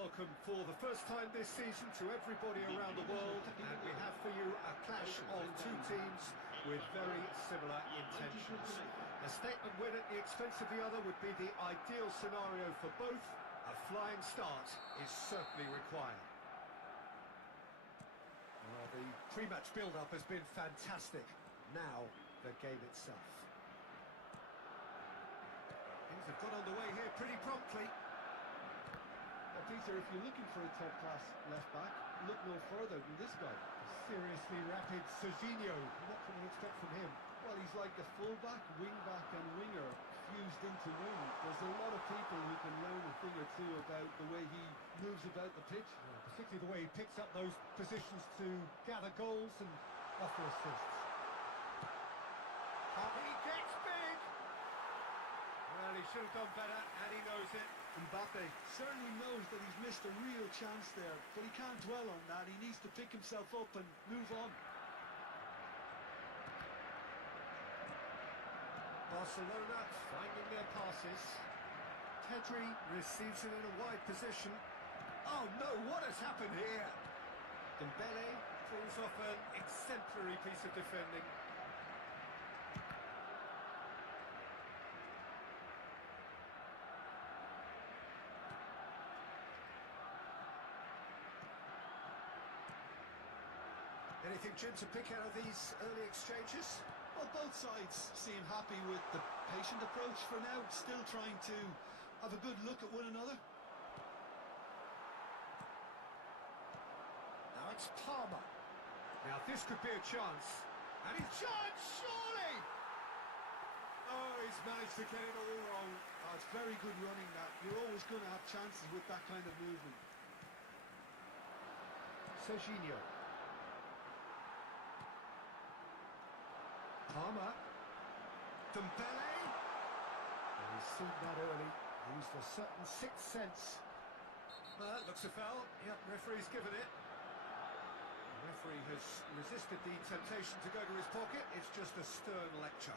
welcome for the first time this season to everybody around the world, and we have for you a clash of two teams with very similar intentions. A statement win at the expense of the other would be the ideal scenario for both. A flying start is certainly required. Well, the pre-match build-up has been fantastic. Now, the game itself. Things have got underway here pretty promptly. Peter, if you're looking for a top-class left-back, look no further than this guy. Seriously rapid Serginho. What can we expect from him? Well, he's like the full-back, wing-back and winger fused into one. There's a lot of people who can learn a thing or two about the way he moves about the pitch. Yeah, particularly the way he picks up those positions to gather goals and offer assists. He gets big! Well, he should have done better, and he knows it. Mbappe certainly knows that he's missed a real chance there, but he can't dwell on that. He needs to pick himself up and move on. Barcelona finding their passes. Pedri receives it in a wide position. Oh no, what has happened here? Dembele pulls off an exemplary piece of defending. Anything, Jim, to pick out of these early exchanges? Well, both sides seem happy with the patient approach for now, still trying to have a good look at one another. Now it's Palmer. Now this could be a chance. And he's chance, surely! Oh, he's managed to get it all wrong. Oh, it's very good running that. You're always going to have chances with that kind of movement. Serginho. Palmer. Dembele. And he's seen that early. Used a certain sixth sense. Looks a foul. Yep, referee's given it. The referee has resisted the temptation to go to his pocket. It's just a stern lecture.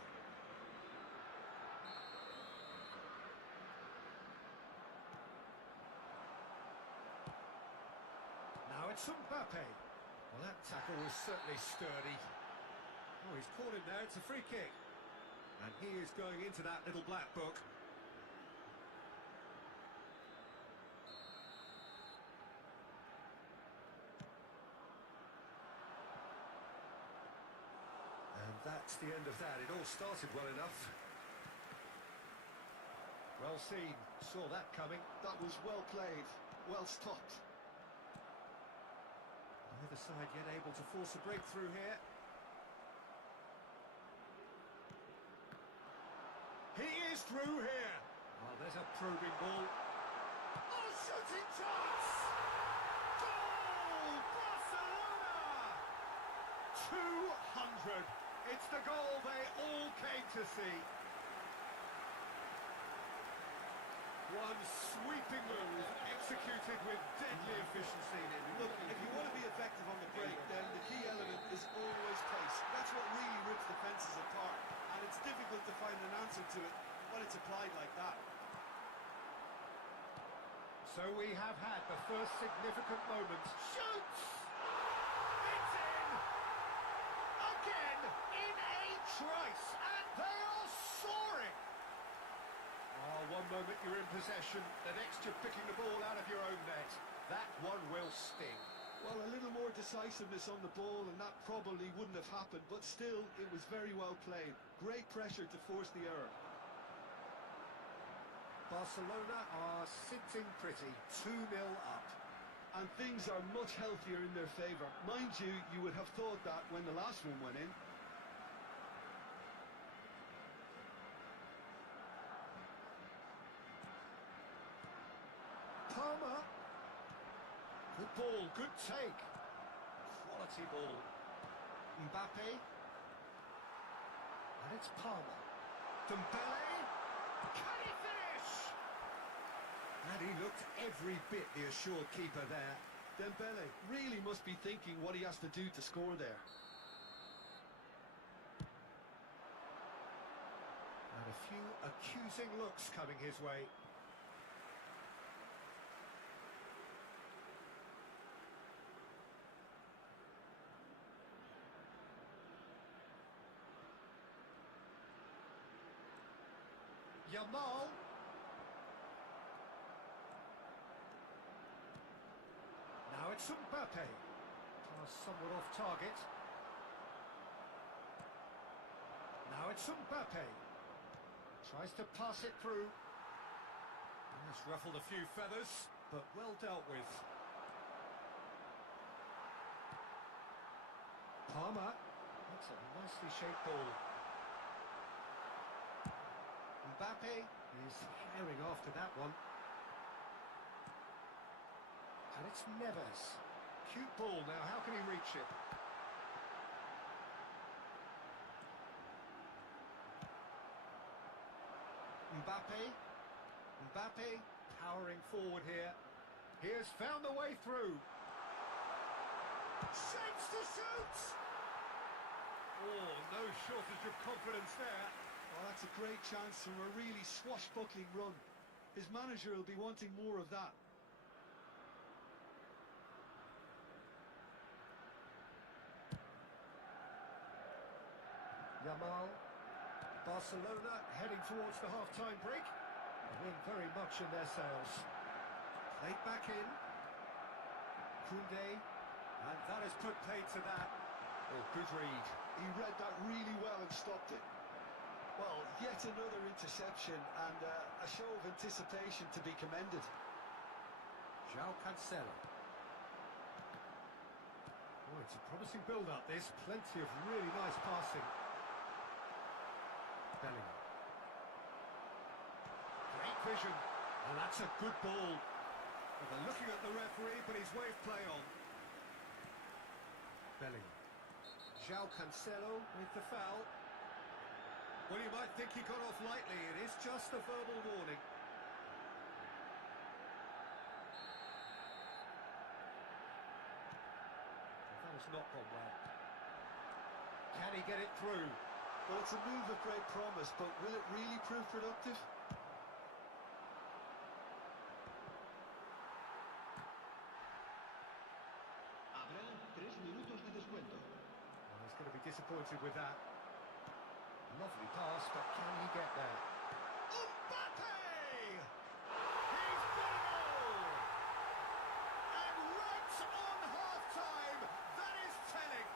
Now it's Mbappe. Well, that tackle was certainly sturdy. Oh, he's caught him there, it's a free kick. And he is going into that little black book. And that's the end of that. It all started well enough. Well seen, saw that coming. That was well played, well stopped. Neither side yet able to force a breakthrough here. He is through here. Well, there's a probing ball. Oh, shooting chance! Goal! Barcelona! 200. It's the goal they all came to see. One sweeping move, executed with deadly efficiency. Look, if you want to be effective on the break, then the key element is always pace. That's what really rips defences apart, and it's difficult to find an answer to it when it's applied like that. So we have had the first significant moment. Shoots! It's in! Again, in a trice, and they are soaring! Oh, one moment you're in possession, the next you're picking the ball out of your own net. That one will sting. Well, a little more decisiveness on the ball and that probably wouldn't have happened, but still, it was very well played. Great pressure to force the error. Barcelona are sitting pretty, 2-0 up. And things are much healthier in their favour. Mind you, you would have thought that when the last one went in. Palmer. Good ball, good take. Quality ball. Mbappe. And it's Palmer. Dembele. Can he finish? And he looked every bit the assured keeper there. Dembele really must be thinking what he has to do to score there. And a few accusing looks coming his way. Yamal. Now it's Mbappe. Pass somewhat off target. Now it's Mbappe. Tries to pass it through. Has ruffled a few feathers, but well dealt with. Palmer. That's a nicely shaped ball. Mbappe is herring after that one. And it's Neves. Cute ball now, how can he reach it? Mbappe powering forward here. He has found the way through. Shapes to shoot! Oh, no shortage of confidence there. Oh, that's a great chance from a really swashbuckling run. His manager will be wanting more of that. Yamal. Barcelona heading towards the half-time break. The wind very much in their sails. Played back in. Koundé. And that has put paid to that. Oh, good read. He read that really well and stopped it. Well, yet another interception and a show of anticipation to be commended. João Cancelo. Oh, it's a promising build-up, this. Plenty of really nice passing. Bellingham. Great vision. And that's a good ball. Well, they're looking at the referee, but he's waved play on. Bellingham. João Cancelo with the foul. Well, you might think he got off lightly. It is just a verbal warning. That has not gone well. Can he get it through? Well, it's a move of great promise, but will it really prove productive? Habrá 3 minutos de descuento. Well, he's going to be disappointed with that. Lovely pass, but can he get there? Mbappe! He's got it all! And right on half-time, that is telling.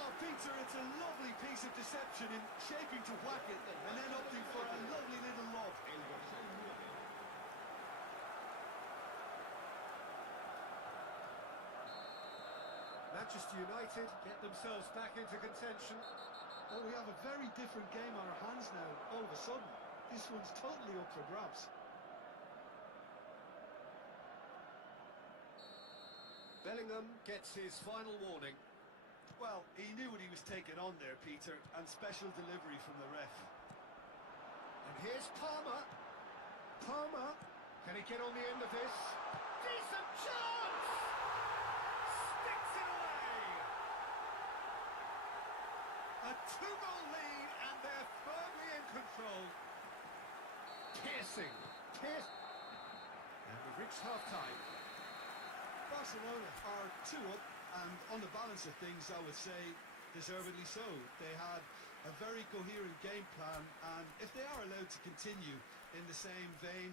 Oh, Peter, it's a lovely piece of deception in shaping to whack it and then opting for a lovely little lob. El dorsal 9. Manchester United get themselves back into contention. Oh, we have a very different game on our hands now, all of a sudden. This one's totally up for grabs. Bellingham gets his final warning. Well, he knew what he was taking on there, Peter, and special delivery from the ref. And here's Palmer. Palmer. Can he get on the end of this? Decent chance! Sticks it away! A 2-goal lead, and they're firmly in control. Piercing. And we've reached half-time. Barcelona are 2 up, and on the balance of things, I would say, deservedly so. They had a very coherent game plan, and if they are allowed to continue in the same vein,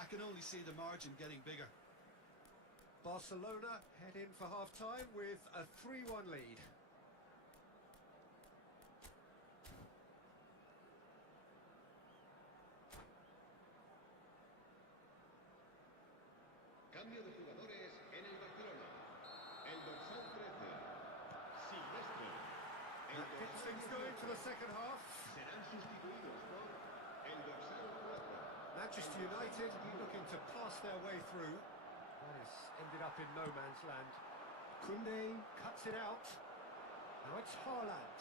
I can only see the margin getting bigger. Barcelona head in for half-time with a 3-1 lead. Cambio de jugadores en el Barcelona. El dorsal 13. Silvestre. El That gets dorsal things going 18. to the second half. Serán sustituidos por el dorsal 4. Manchester United looking to pass their way through. That has ended up in no man's land. Koundé cuts it out. Now it's Haaland.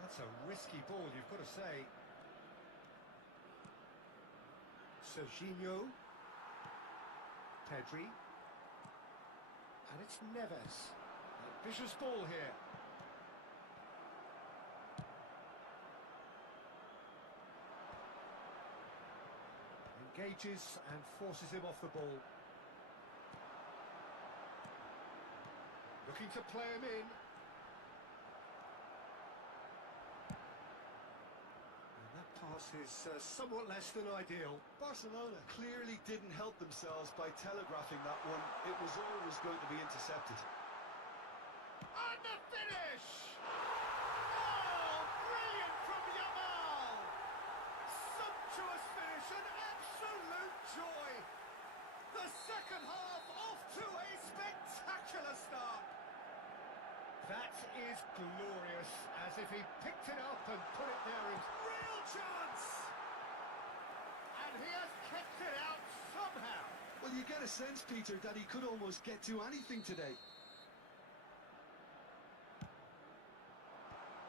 That's a risky ball, you've got to say. Serginho. Pedri. And it's Neves. A vicious ball here. Engages and forces him off the ball. Looking to play him in. pass is somewhat less than ideal. Barcelona clearly didn't help themselves by telegraphing that one. It was always going to be intercepted. And the finish! Oh, brilliant from Yamal! Sumptuous finish, an absolute joy! The second half off to a spectacular start! That is glorious, as if he picked it up and put it there in real chance! And he has kept it out somehow! Well, you get a sense, Peter, that he could almost get to anything today.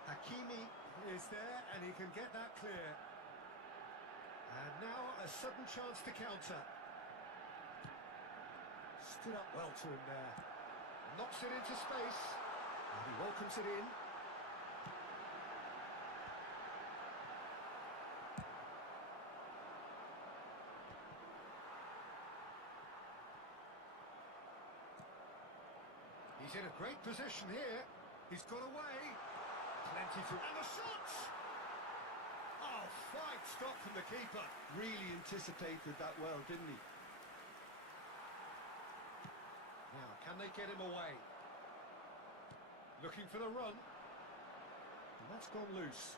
Hakimi is there, and he can get that clear. And now a sudden chance to counter. Stood up well to him there. Knocks it into space. And he welcomes it in. He's in a great position here. He's got away. Plenty to... And the shot! Oh, fine stop from the keeper. Really anticipated that well, didn't he? Now, can they get him away? Looking for the run. And that's gone loose.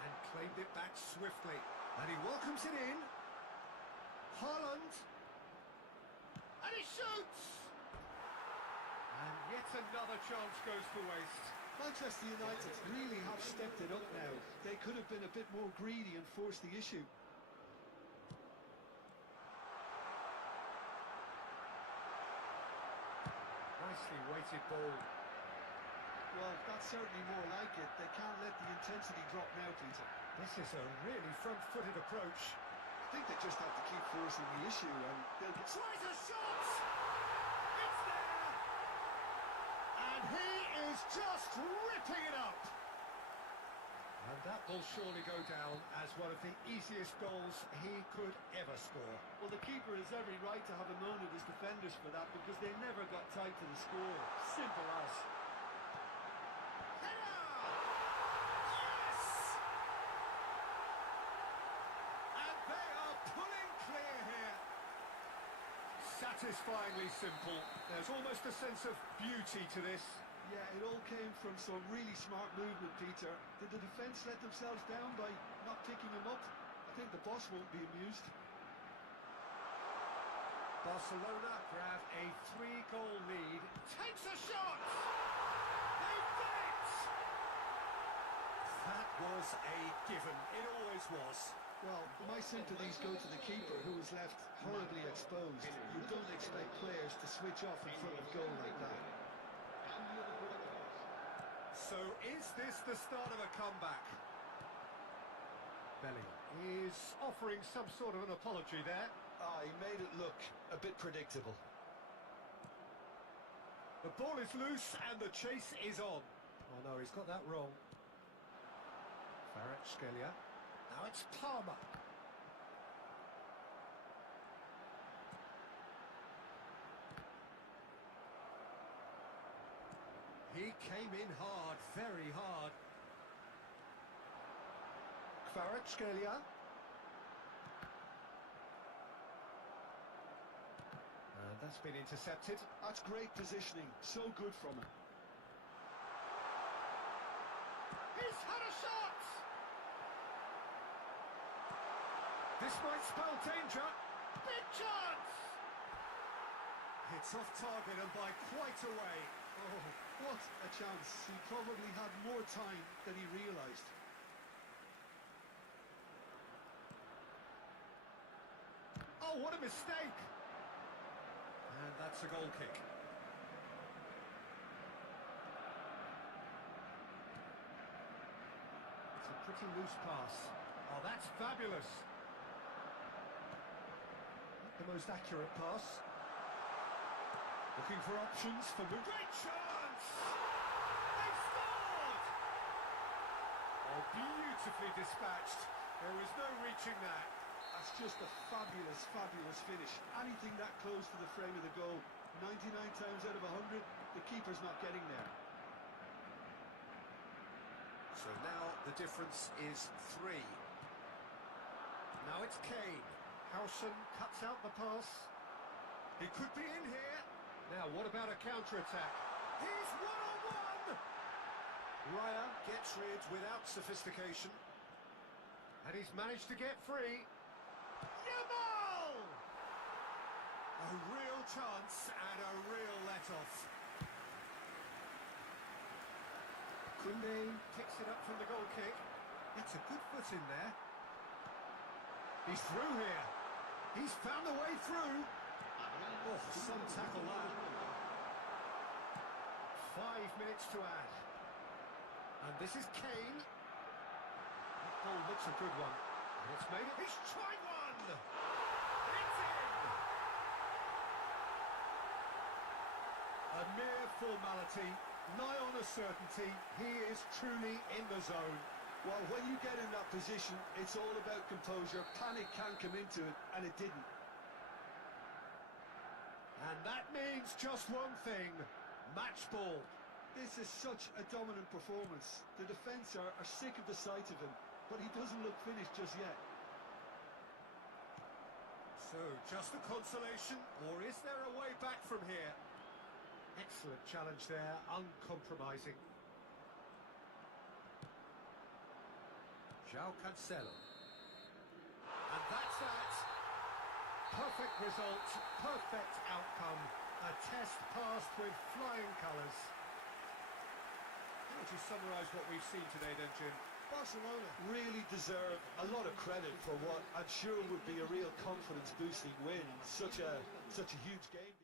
And claimed it back swiftly. And he welcomes it in. Haaland. And he shoots! And yet another chance goes to waste. Manchester United really have stepped it up now. They could have been a bit more greedy and forced the issue. Nicely weighted ball. Well, that's certainly more like it. They can't let the intensity drop now, Peter. This is a really front-footed approach. I think they just have to keep forcing the issue and they'll get... Tries a shot! It's there! And he is just ripping it up! And that will surely go down as one of the easiest goals he could ever score. Well, the keeper has every right to have a moan at his defenders for that because they never got tight to the score. Simple as. Header! Yes! And they are pulling clear here. Satisfyingly simple. There's almost a sense of beauty to this. Yeah, it all came from some really smart movement, Peter. Did the defence let themselves down by not picking him up? I think the boss won't be amused. Barcelona grab a 3-goal lead. Takes a shot! They've done it! That was a given. It always was. Well, my sympathies go to the keeper, who was left horribly exposed. You don't expect players to switch off in front of goal like that. So is this the start of a comeback? Bellingham is offering some sort of an apology there. He made it look a bit predictable. The ball is loose and the chase is on. Oh no, he's got that wrong. Kvaratskhelia. Now it's Palmer. He came in hard, very hard. Kvaratskhelia. And that's been intercepted. That's great positioning. So good from him. He's had a shot! This might spell danger. Big chance! It's off target and by quite a way. Oh, what a chance. He probably had more time than he realised. Oh, what a mistake! And that's a goal kick. It's a pretty loose pass. Oh, that's fabulous. Not the most accurate pass. Looking for options for the great chance! They've scored! Oh, beautifully dispatched. There was no reaching that. That's just a fabulous, fabulous finish. Anything that close to the frame of the goal, 99 times out of 100, the keeper's not getting there. So now the difference is 3. Now it's Kane. Howson cuts out the pass. He could be in here. Now, what about a counter-attack? He's one-on-one! Raya gets rid without sophistication. And he's managed to get free. Yamal! A real chance and a real let-off. Koundé kicks it up from the goal kick. That's a good foot in there. He's through here. He's found a way through. Oh, some tackle that. 5 minutes to add. And this is Kane. That ball looks a good one. And it's made it. He's tried one! It's in! A mere formality, nigh on a certainty. He is truly in the zone. Well, when you get in that position, it's all about composure. Panic can come into it, and it didn't. And that means just one thing, match ball. This is such a dominant performance. The defence are sick of the sight of him, but he doesn't look finished just yet. So, just a consolation, or is there a way back from here? Excellent challenge there, uncompromising. João Cancelo. And that's that. Perfect result, perfect outcome. A test passed with flying colours. How would you summarise what we've seen today then, Jim? Barcelona really deserve a lot of credit for what I'm sure would be a real confidence-boosting win. Such a huge game.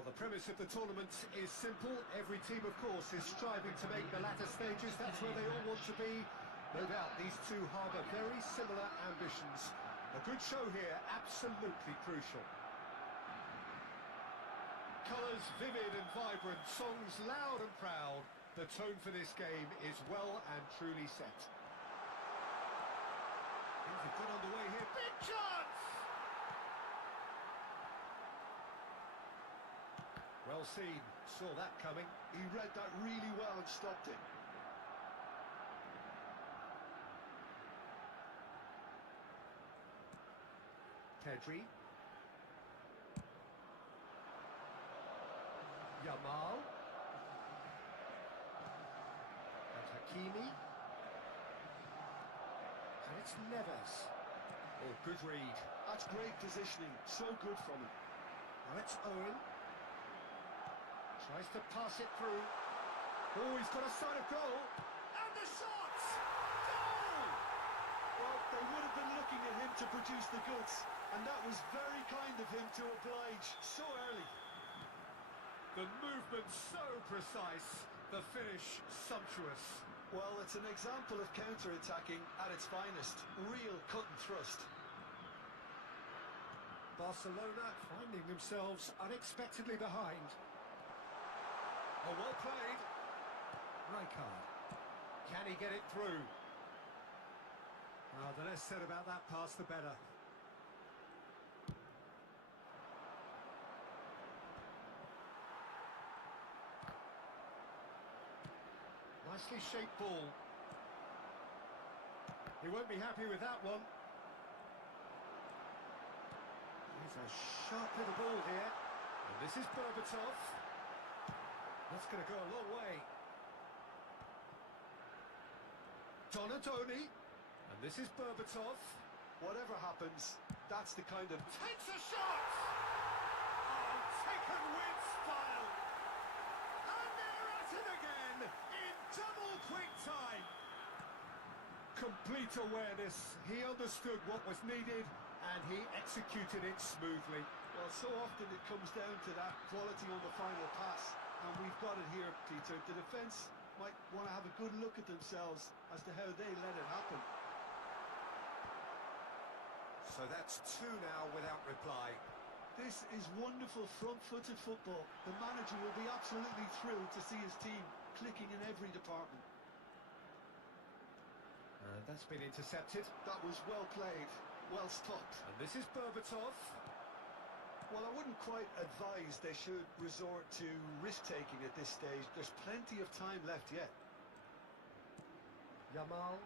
Well, the premise of the tournament is simple. Every team, of course, is striving to make the latter stages. That's where they all want to be. No doubt, these two harbour very similar ambitions. A good show here, absolutely crucial. Colours vivid and vibrant, songs loud and proud. The tone for this game is well and truly set. Things have got underway here. Big chance! Well seen, saw that coming. He read that really well and stopped it. Pedri. Yamal. And Hakimi. And it's Neves. Oh, good read. That's great positioning, so good from him. Now it's Owen. Tries to pass it through. Oh, he's got a sight of goal. And the shot! Goal! Well, they would have been looking at him to produce the goods, and that was very kind of him to oblige so early. The movement so precise, the finish sumptuous. Well, it's an example of counter-attacking at its finest. Real cut and thrust. Barcelona finding themselves unexpectedly behind. Oh, well played. Rijkaard. Can he get it through? Oh, the less said about that pass, the better. Nicely shaped ball. He won't be happy with that one. He's a sharp little ball here. And this is Berbatov. That's going to go a long way. Donadoni. And this is Berbatov. Whatever happens, that's the kind of... Takes a shot! Oh, taken with style! And they're at it again in double quick time. Complete awareness. He understood what was needed and he executed it smoothly. Well, so often it comes down to that quality on the final pass. And we've got it here, Peter. The defence might want to have a good look at themselves as to how they let it happen. So that's two now without reply. This is wonderful front-footed football. The manager will be absolutely thrilled to see his team clicking in every department. That's been intercepted. That was well played, well stopped. And this is Berbatov. Well, I wouldn't quite advise they should resort to risk-taking at this stage. There's plenty of time left yet. Yamal.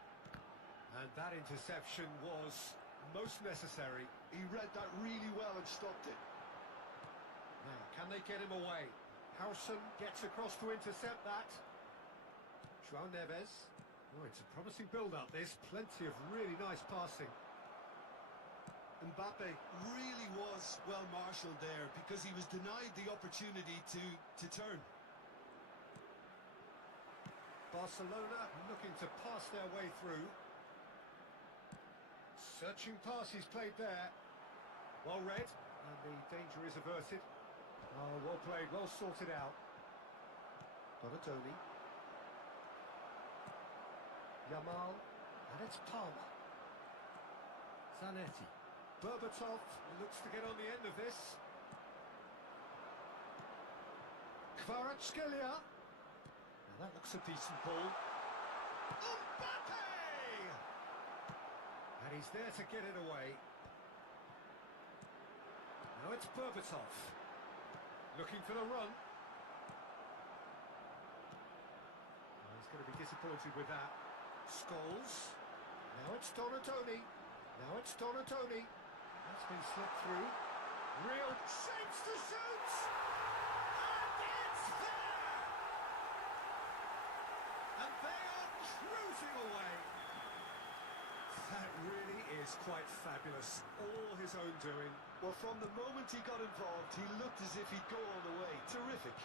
And that interception was most necessary. He read that really well and stopped it. Now, can they get him away? Howson gets across to intercept that. João Neves. Oh, it's a promising build-up. There's plenty of really nice passing. Mbappe really was well marshalled there because he was denied the opportunity to turn. Barcelona looking to pass their way through. Searching pass he's played there. Well read, and the danger is averted. Oh, well played, well sorted out. Donadoni. Yamal, and it's Palmer. Zanetti. Berbatov looks to get on the end of this. Kvaratskhelia. Now that looks a decent ball. Mbappe! And he's there to get it away. Now it's Berbatov. Looking for the run. Oh, he's going to be disappointed with that. Scholes. Now it's Donadoni. Now it's Donadoni. That's been slipped through. Real shapes to shoot! And it's there! And they are cruising away. That really is quite fabulous. All his own doing. Well, from the moment he got involved, he looked as if he'd go all the way. Terrific.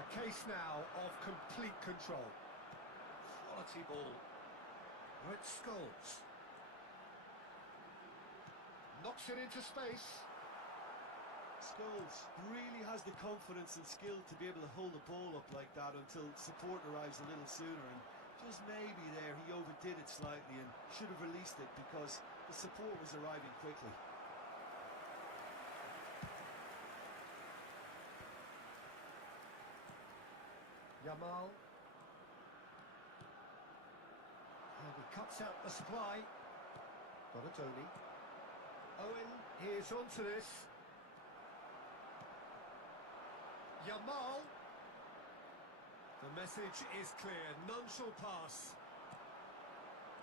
A case now of complete control. Quality ball. Right, Scholes. Knocks it into space. Scholes really has the confidence and skill to be able to hold the ball up like that until support arrives a little sooner, and just maybe there he overdid it slightly and should have released it because the support was arriving quickly. Yamal. And he cuts out the supply. Donatoni. Owen is onto this. Yamal. The message is clear. None shall pass.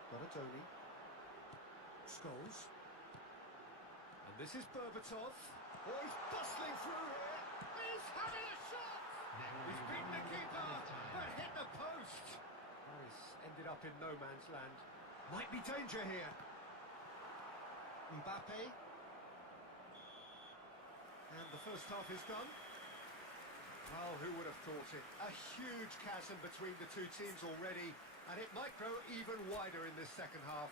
Donatoni. Scholes. And this is Berbatov. Oh, he's bustling through here. He's having a shot. He's beaten the keeper, but hit the post. Oh, he's ended up in no man's land. Might be danger here. Mbappe. And the first half is done. Oh, who would have thought it? A huge chasm between the two teams already, and it might grow even wider in this second half.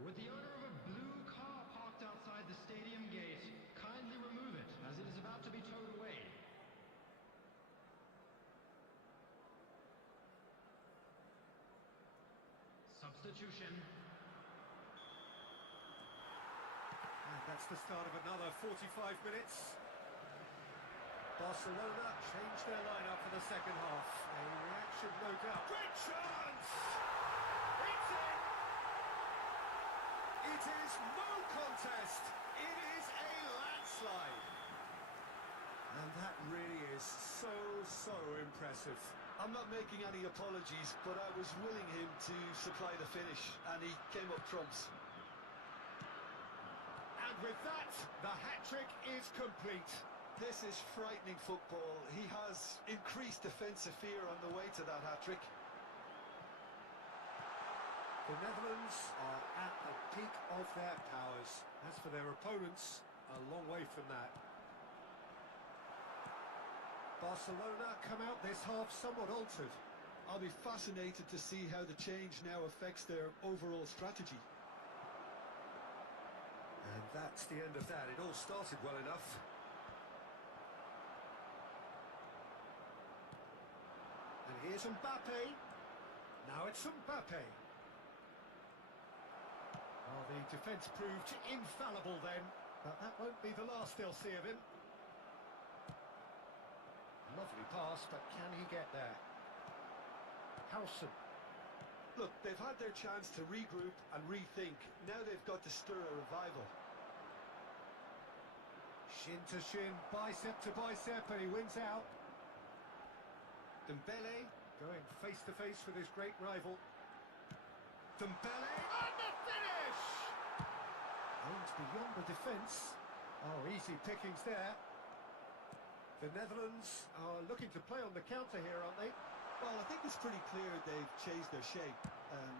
With the owner of a blue car parked outside the stadium gate, kindly remove it as it is about to be towed away. Substitution. And that's the start of another 45 minutes. Barcelona changed their lineup for the second half. A reaction, no doubt. Great chance! It's in! It is no contest. It is a landslide. And that really is so impressive. I'm not making any apologies, but I was willing him to supply the finish, and he came up trumps. And with that, the hat-trick is complete. This is frightening football. He has increased defensive fear on the way to that hat-trick. The Netherlands are at the peak of their powers. As for their opponents, a long way from that. Barcelona come out this half somewhat altered. I'll be fascinated to see how the change now affects their overall strategy. And that's the end of that. It all started well enough. And here's Mbappe. Now it's Mbappe. Oh, the defence proved infallible then, but that won't be the last they'll see of him. Lovely pass, but can he get there? Howson. Look, they've had their chance to regroup and rethink. Now they've got to stir a revival. Shin to shin, bicep to bicep, and he wins out. Dembele going face to face with his great rival. Dembele, and the finish! Aims beyond the defence. Oh, easy pickings there. The Netherlands are looking to play on the counter here, aren't they? Well, I think it's pretty clear they've changed their shape,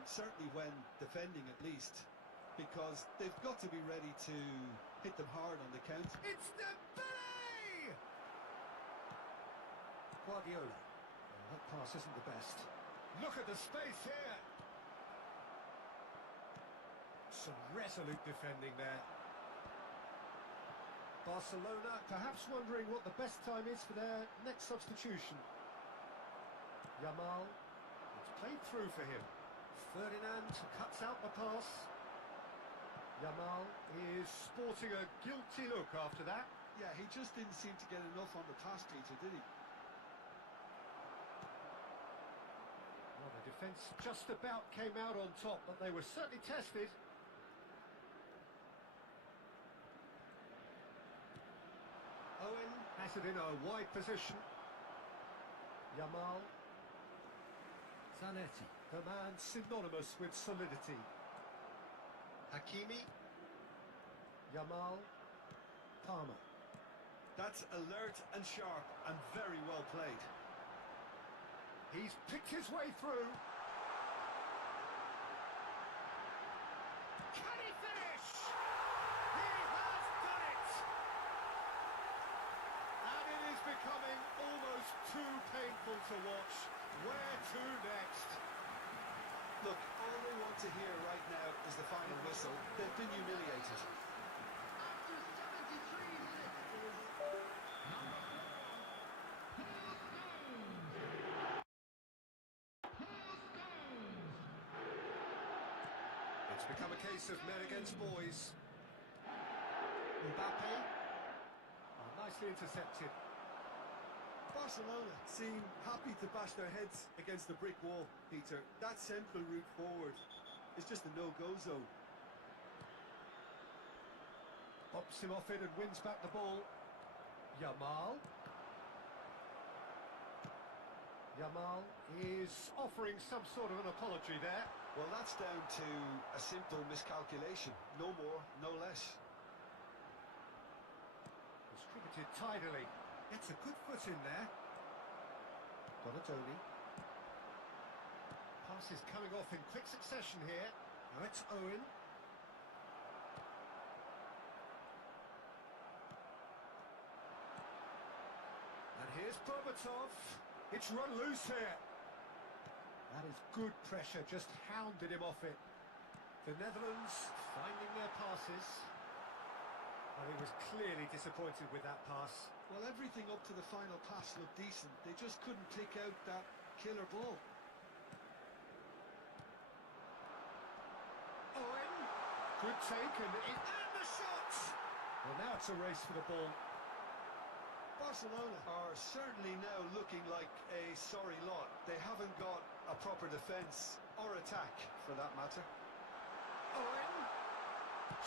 certainly when defending at least, because they've got to be ready to hit them hard on the counter. It's Dembele! Guardiola. Oh, that pass isn't the best. Look at the space here. Some resolute defending there. Barcelona perhaps wondering what the best time is for their next substitution. Yamal, it's played through for him. Ferdinand cuts out the pass. Yamal is sporting a guilty look after that. Yeah, he just didn't seem to get enough on the pass, Peter, did he? Well, the defence just about came out on top, but they were certainly tested. Owen has it in a wide position. Yamal. Zanetti, the man synonymous with solidity. Hakimi. Yamal. Palmer. That's alert and sharp and very well played. He's picked his way through. Can he finish? He has done it! And to watch. Where to next? Look, all they want to hear right now is the final whistle. They've been humiliated. After 73 minutes is number 4, Paul Scholes. It's become a case of men against boys. Mbappe. Oh, nicely intercepted. Barcelona seem happy to bash their heads against the brick wall, Peter. That central route forward is just a no-go zone. Pops him off it and wins back the ball. Yamal. Yamal is offering some sort of an apology there. Well, that's down to a simple miscalculation. No more, no less. Distributed tidily. Gets a good foot in there. Donatoni. Pass is coming off in quick succession here. Now it's Owen. And here's Berbatov. It's run loose here. That is good pressure, just hounded him off it. The Netherlands finding their passes. Well, he was clearly disappointed with that pass. Well, everything up to the final pass looked decent. They just couldn't pick out that killer ball. Owen. Good take and the shot! Well, now it's a race for the ball. Barcelona are certainly now looking like a sorry lot. They haven't got a proper defence or attack, for that matter. Owen.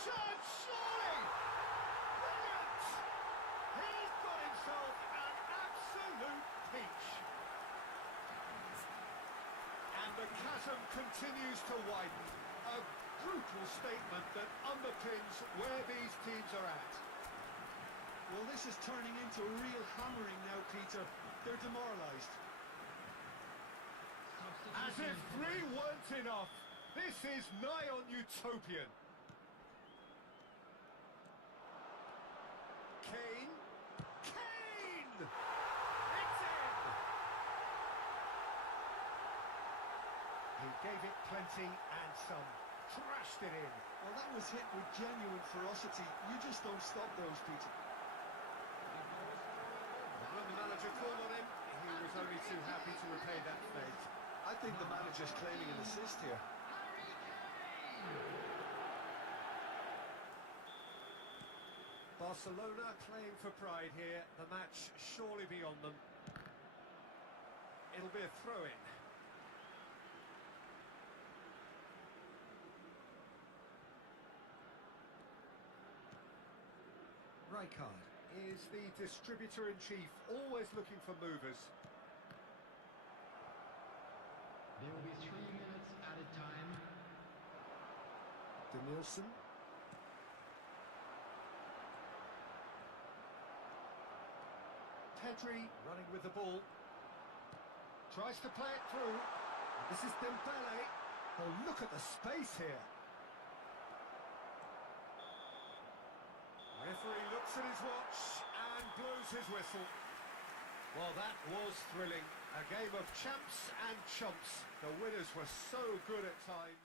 Shot, surely! Brilliant! He's got himself an absolute peach. And the chasm continues to widen. A brutal statement that underpins where these teams are at. Well, this is turning into a real hammering now, Peter. They're demoralised. As if 3 weren't enough. This is nigh on utopian. Kane. Kane! It's in! He gave it plenty and some. Trashed it in. Well, that was hit with genuine ferocity. You just don't stop those, Peter. When the manager called on him, he was only too happy to repay that fate. I think the manager's claiming an assist here. Barcelona playing for pride here. The match surely beyond them. It'll be a throw-in. Rijkaard is the distributor-in-chief, always looking for movers. There will be 3 minutes added time. De Nielsen. Pedri running with the ball. Tries to play it through. This is Dembele. Oh, look at the space here. Referee looks at his watch and blows his whistle. Well, that was thrilling. A game of champs and chumps. The winners were so good at times.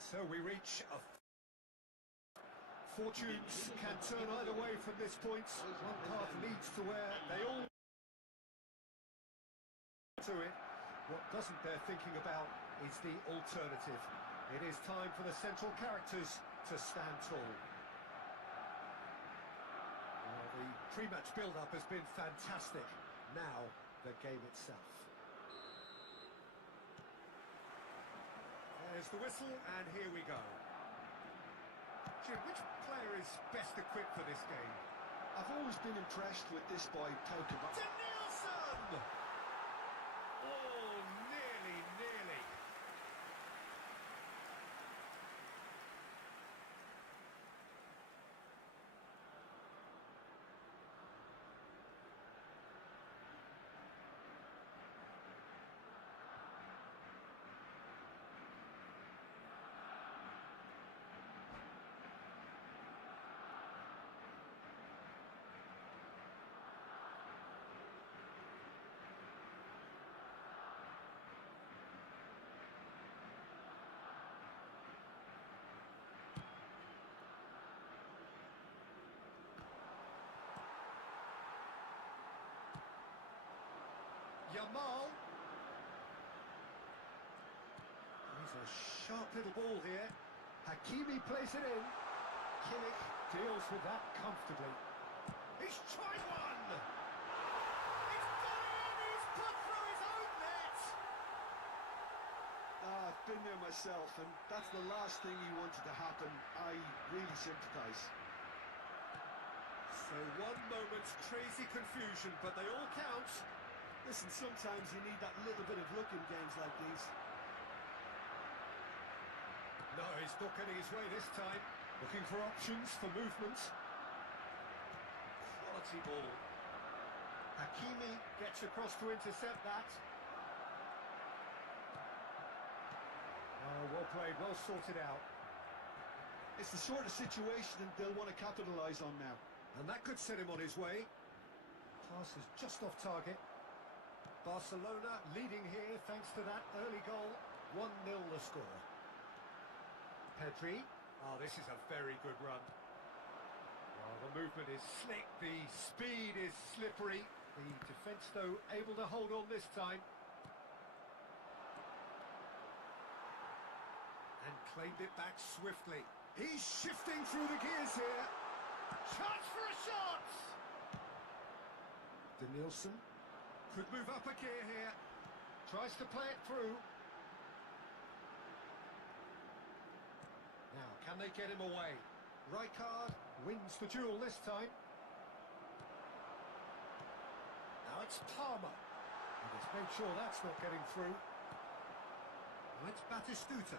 So we reach a... Fortunes can turn either way from this point. One path leads to where they all... to it. What doesn't bear thinking about is the alternative. It is time for the central characters to stand tall. Well, the pre-match build-up has been fantastic. Now, the game itself. There's the whistle, and here we go. Jim, which player is best equipped for this game? I've always been impressed with this boy, Pau Camará. Denilson! Oh, nearly, nearly. Yamal. He's a sharp little ball here. Hakimi plays it in. Kimmich deals with that comfortably. He's tried one! He's got in! He's put through his own net! I've been there myself, and that's the last thing you wanted to happen. I really sympathise. So one moment's crazy confusion, but they all count. Listen, sometimes you need that little bit of luck in games like these. No, he's not getting his way this time. Looking for options for movement. Quality ball. Hakimi gets across to intercept that. Oh, well played, well sorted out. It's the sort of situation that they'll want to capitalise on now. And that could set him on his way. Pass is just off target. Barcelona leading here thanks to that early goal. 1-0 the score. Pedri. Oh, this is a very good run. Well, the movement is slick, the speed is slippery. The defence, though, able to hold on this time. And claimed it back swiftly. He's shifting through the gears here. Chance for a shot! Denilson could move up a gear here. Tries to play it through. Now, can they get him away? Rijkaard wins the duel this time. Now it's Palmer. And let's make sure that's not getting through. Now it's Batistuta.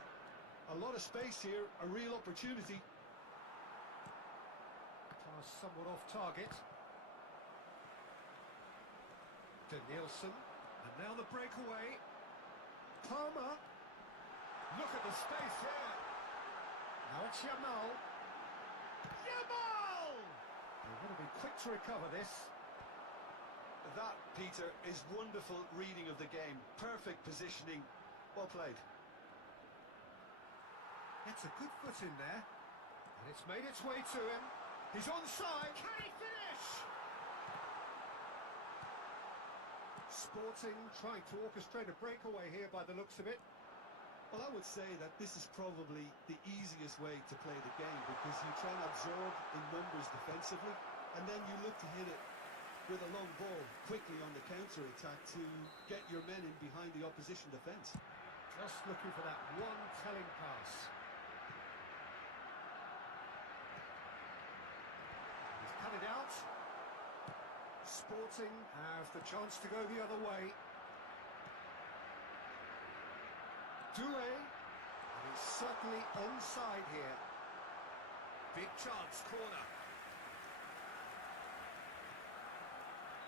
A lot of space here, a real opportunity. Pass somewhat off target. Denilson, and now the breakaway. Palmer. Look at the space here. Now it's Yamal. Yamal! They're going to be quick to recover this. That, Peter, is wonderful reading of the game. Perfect positioning. Well played. Gets a good foot in there. And it's made its way to him. He's onside. Can he finish? Sporting trying to orchestrate a breakaway here by the looks of it. Well, I would say that this is probably the easiest way to play the game because you try and absorb in numbers defensively and then you look to hit it with a long ball quickly on the counter-attack to get your men in behind the opposition defence. Just looking for that one telling pass. He's cut it out. Sporting have the chance to go the other way. Doué, and he's certainly onside here. Big chance, corner.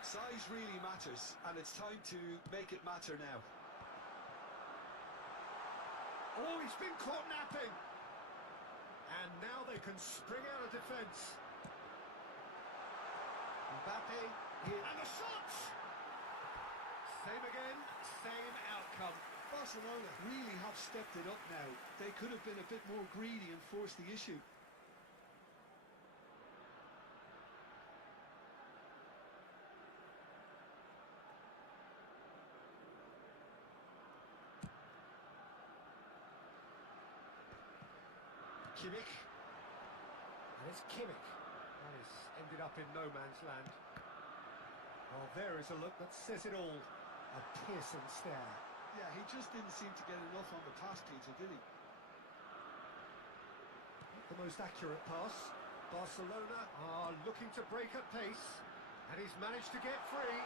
Size really matters, and it's time to make it matter now. Oh, he's been caught napping. And now they can spring out of defence. Mbappe here. And the shot! Same again, same outcome. Barcelona really have stepped it up now. They could have been a bit more greedy and forced the issue. Kimmich. And it's Kimmich. That has ended up in no man's land. Well, there is a look that says it all. A piercing stare. Yeah, he just didn't seem to get enough on the pass, Peter, did he? Not the most accurate pass. Barcelona are looking to break at pace. And he's managed to get free.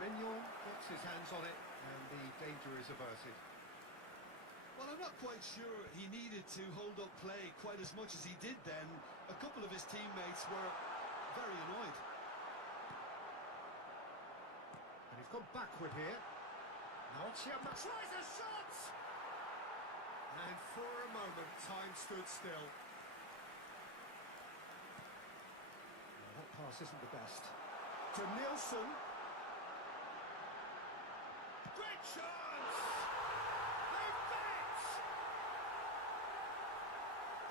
Mignon gets his hands on it. And the danger is averted. Well, I'm not quite sure he needed to hold up play quite as much as he did then. A couple of his teammates were very annoyed. And he's gone backward here. Now Chiamma tries a shot! And for a moment, time stood still. Well, that pass isn't the best. To Nielsen. Great chance! They've done it!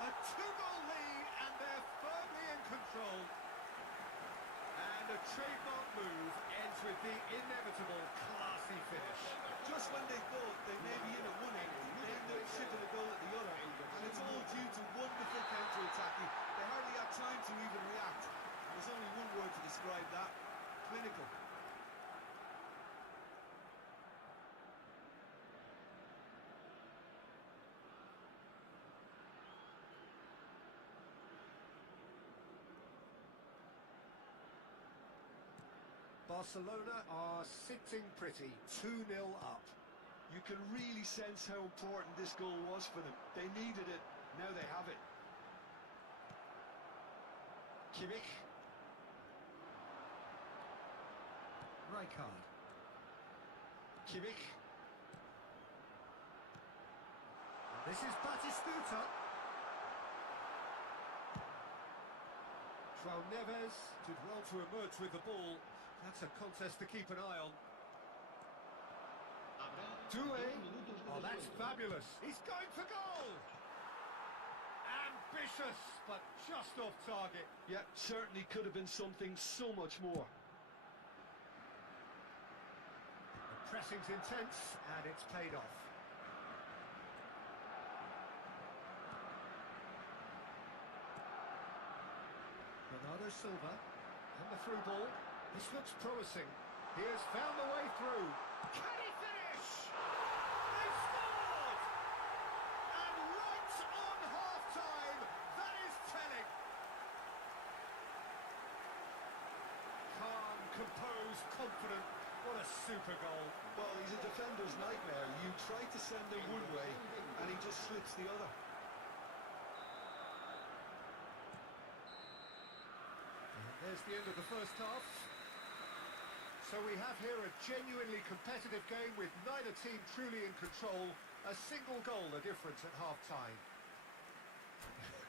A two-goal lead, and they're firmly in control. And a trademark move ends with the inevitable classy finish. Just when they thought they may be in at one end, they end up shipping a goal at the other. And it's all due to wonderful counter-attacking. They hardly had time to even react. There's only one word to describe that: clinical. Barcelona are sitting pretty, 2-0 up. You can really sense how important this goal was for them. They needed it, now they have it. Kimmich. Rijkaard. Kimmich. And this is Batistuta. João Neves did well to emerge with the ball. That's a contest to keep an eye on. Doué. Oh, that's fabulous. He's going for goal. Ambitious, but just off target. Yeah, certainly could have been something so much more. The pressing's intense, and it's paid off. Bernardo Silva, and the through ball. This looks promising. He has found the way through. Can he finish? They've scored! And right on half-time, that is telling. Calm, composed, confident. What a super goal. Well, he's a defender's nightmare. You try to send him one way, and he just slips the other. And there's the end of the first half. So we have here a genuinely competitive game with neither team truly in control. A single goal the difference at half-time.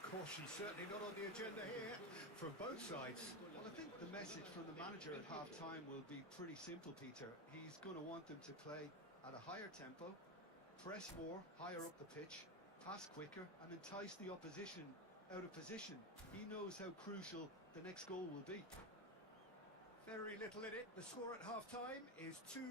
Caution certainly not on the agenda here from both sides. Well, I think the message from the manager at half-time will be pretty simple, Peter. He's going to want them to play at a higher tempo, press more, higher up the pitch, pass quicker, and entice the opposition out of position. He knows how crucial the next goal will be. Very little in it. The score at half-time is 2-1.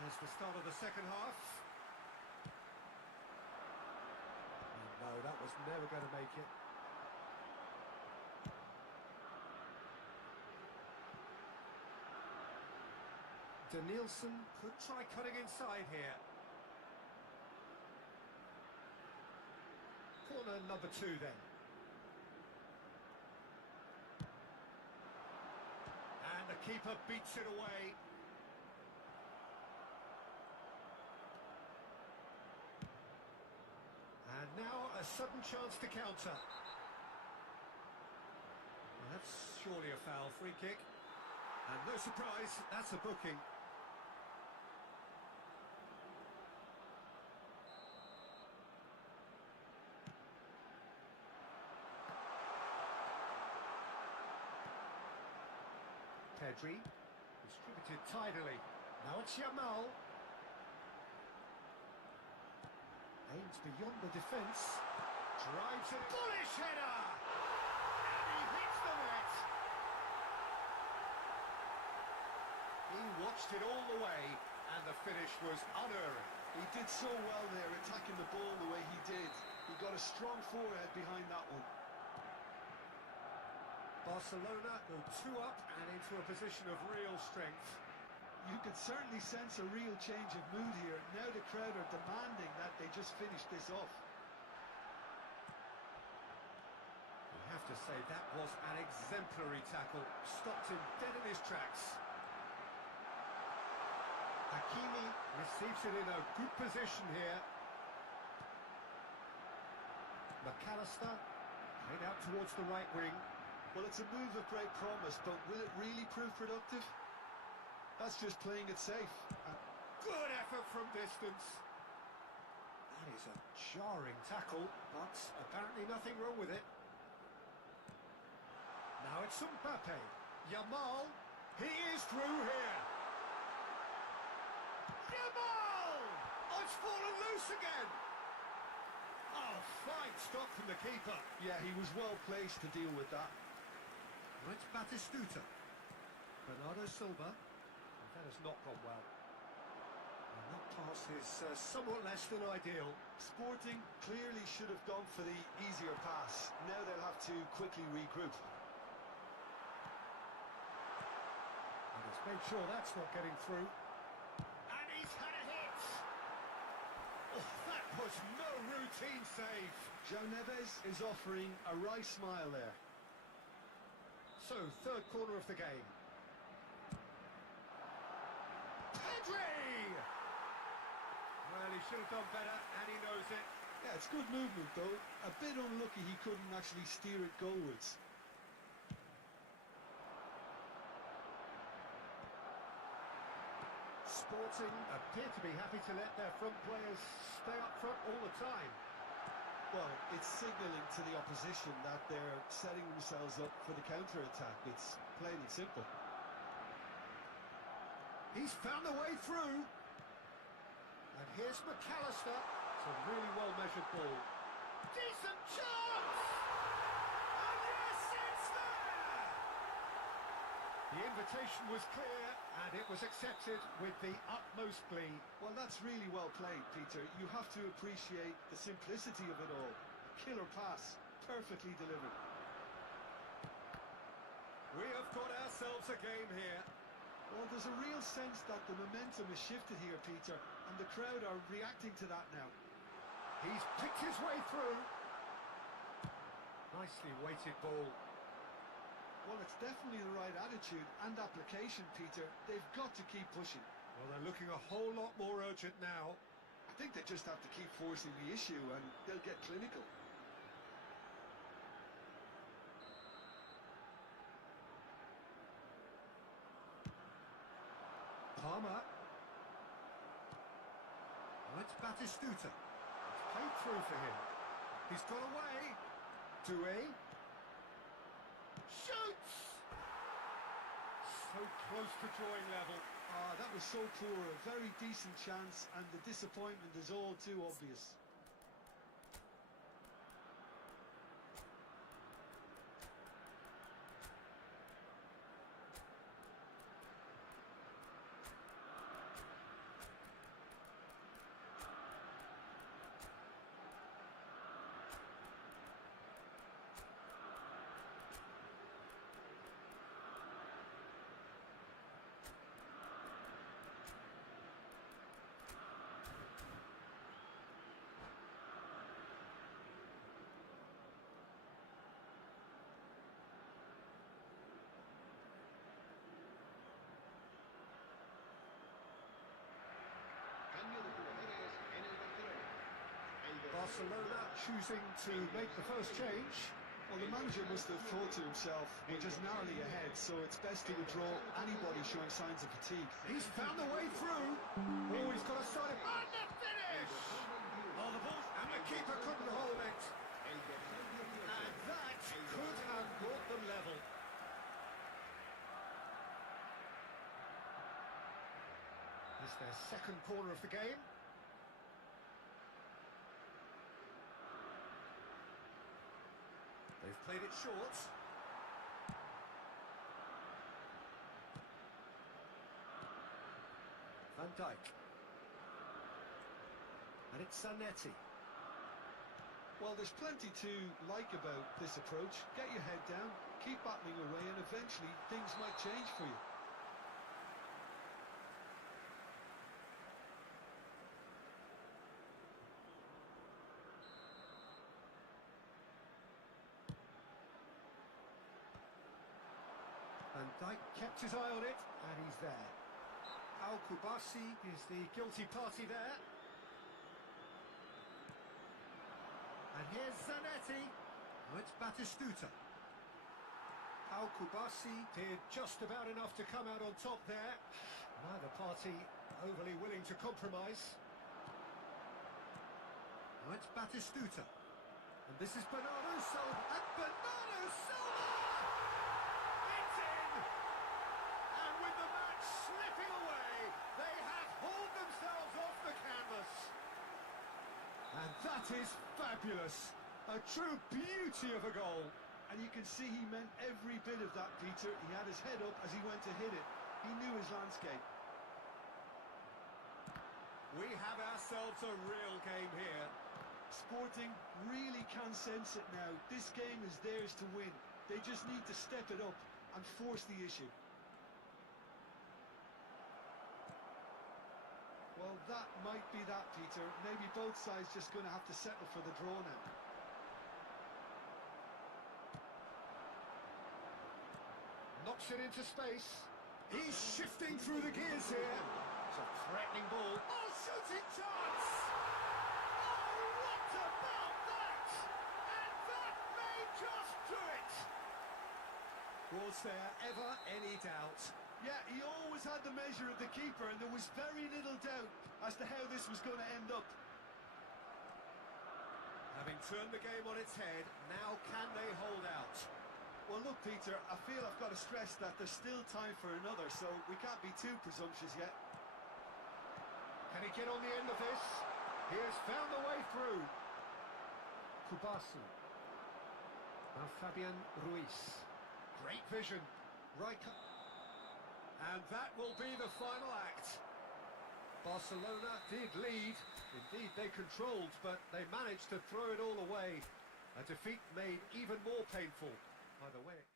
There's the start of the second half. Oh, no, that was never going to make it. Danielson could try cutting inside here. Corner number 2 then. And the keeper beats it away. And now a sudden chance to counter. Well, that's surely a foul. Free kick. And no surprise, that's a booking. Pedri, distributed tidily. Now it's Yamal. Aims beyond the defence. Drives it. Bullish header! And he hits the net. He watched it all the way, and the finish was unerring. He did so well there, attacking the ball the way he did. He got a strong forehead behind that one. Barcelona go 2 up and into a position of real strength. You could certainly sense a real change of mood here. Now the crowd are demanding that they just finish this off. You have to say that was an exemplary tackle. Stopped him dead in his tracks. Hakimi receives it in a good position here. McAllister played out towards the right wing. Well, it's a move of great promise, but will it really prove productive? That's just playing it safe. Good effort from distance. That is a jarring tackle, but apparently nothing wrong with it. Now it's Mbappe. Yamal, he is through here. Yamal! Oh, it's fallen loose again. Oh, fine stop from the keeper. Yeah, he was well placed to deal with that. Well, it's Batistuta. Bernardo Silva. That has not gone well. And that pass is somewhat less than ideal. Sporting clearly should have gone for the easier pass. Now they'll have to quickly regroup. And he's made sure that's not getting through. And he's had a hit! Oh, that was no routine save. João Neves is offering a wry smile there. So, third corner of the game. Pedri! Well, he should have done better, and he knows it. Yeah, it's good movement, though. A bit unlucky he couldn't actually steer it goalwards. Sporting appear to be happy to let their front players stay up front all the time. Well, it's signalling to the opposition that they're setting themselves up for the counter-attack. It's plain and simple. He's found a way through. And here's McAllister. It's a really well-measured ball. Decent chance! And yes, it's there! The invitation was clear, and it was accepted with the utmost glee. Well, that's really well played, Peter. You have to appreciate the simplicity of it all. Killer pass, perfectly delivered. We have got ourselves a game here. Well, there's a real sense that the momentum has shifted here, Peter, and the crowd are reacting to that now. He's picked his way through. Nicely weighted ball. Well, it's definitely the right attitude and application, Peter. They've got to keep pushing. Well, they're looking a whole lot more urgent now. I think they just have to keep forcing the issue and they'll get clinical. Palmer. Well, it's Batistuta. It's played through for him. He's got away. Doué. Shoots! So close to drawing level. Ah, that was so poor. A very decent chance, and the disappointment is all too obvious. Barcelona choosing to make the first change. Well, the manager must have thought to himself, we're just narrowly ahead, so it's best to withdraw anybody showing signs of fatigue. He's found the way through. Oh, he's got a side. And the finish! Oh, the ball, and the keeper couldn't hold it. And that could have brought them level. It's their second corner of the game. They've played it short. Van Dijk. And it's Zanetti. Well, there's plenty to like about this approach. Get your head down, keep battling away, and eventually things might change for you. Van Dijk kept his eye on it, and he's there. Al-Kubasi is the guilty party there. And here's Zanetti. Oh, it's Batistuta. Al-Kubasi did just about enough to come out on top there. Neither party overly willing to compromise. Oh, it's Batistuta. And this is Bernardo Silva. And Bernardo Silva! It's in! And with the match slipping away, they have hauled themselves off the canvas. And that is fabulous. A true beauty of a goal. And you can see he meant every bit of that, Peter. He had his head up as he went to hit it. He knew his landscape. We have ourselves a real game here. Sporting really can sense it now. This game is theirs to win. They just need to step it up and force the issue. Well, that might be that, Peter. Maybe both sides just going to have to settle for the draw now. Knocks it into space. He's shifting through the gears here. It's a threatening ball. Oh, shooting chance! Oh, what about that? And that may just do it. Was there ever any doubt? Yeah, he always had the measure of the keeper, and there was very little doubt as to how this was going to end up. Having turned the game on its head, now can they hold out? Well, look, Peter, I feel I've got to stress that there's still time for another, so we can't be too presumptuous yet. Can he get on the end of this? He has found the way through. Kubasi. Now Fabian Ruiz. Great vision. Right. And that will be the final act. Barcelona did lead. Indeed, they controlled, but they managed to throw it all away. A defeat made even more painful by the way it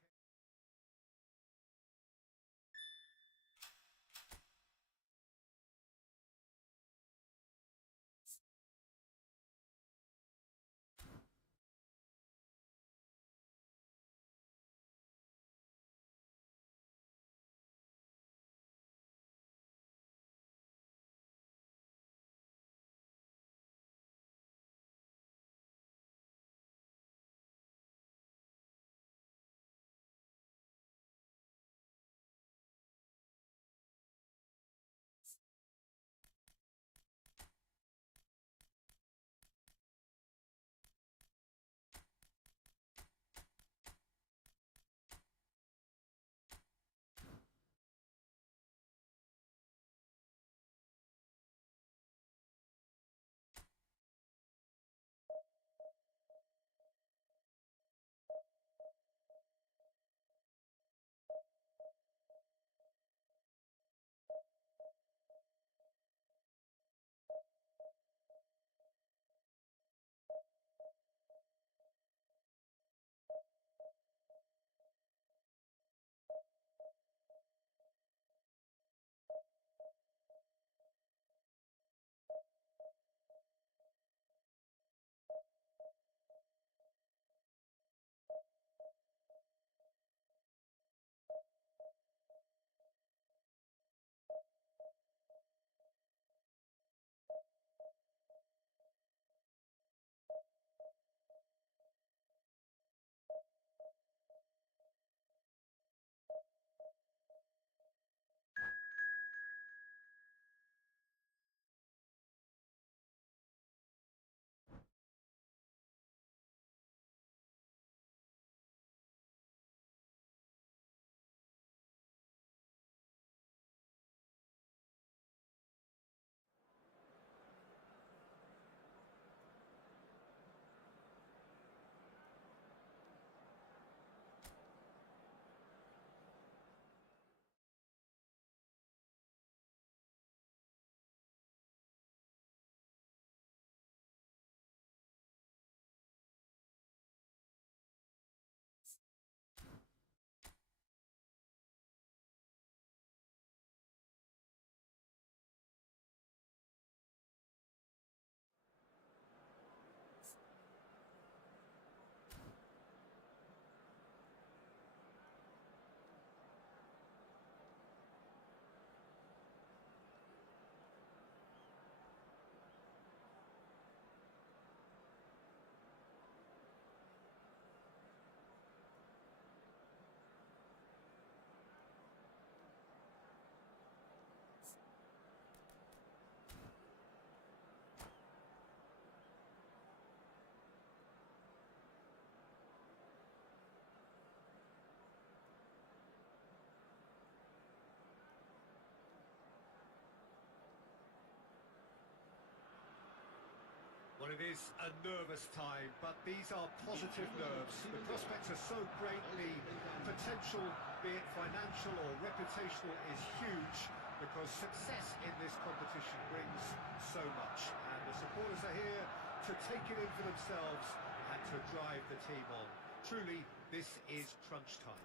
Well, it is a nervous time, but these are positive nerves. The prospects are so great, the potential, be it financial or reputational, is huge because success in this competition brings so much. And the supporters are here to take it in for themselves and to drive the team on. Truly, this is crunch time.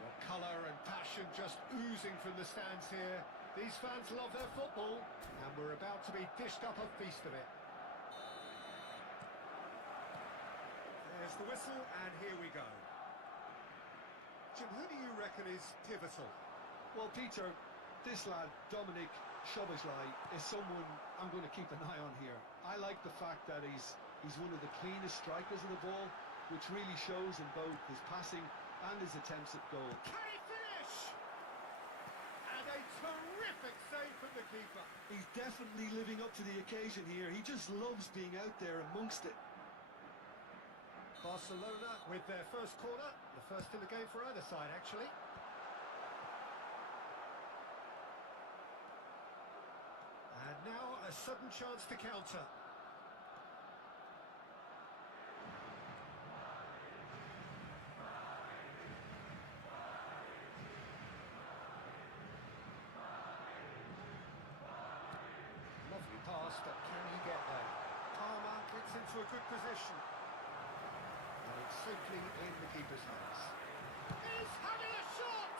Well, colour and passion just oozing from the stands here. These fans love their football, and we're about to be dished up a feast of it. There's the whistle, and here we go. Jim, who do you reckon is pivotal? Well, Peter, this lad, Dominic Szoboszlai, is someone I'm going to keep an eye on here. I like the fact that he's one of the cleanest strikers of the ball, which really shows in both his passing and his attempts at goal. Can he finish? And a terrific save from the keeper. He's definitely living up to the occasion here. He just loves being out there amongst it. Barcelona with their first corner, the first in the game for either side, actually. And now a sudden chance to counter. Lovely pass, but can he get there? Palmer gets into a good position. And it's simply in the keeper's hands. He's having a shot!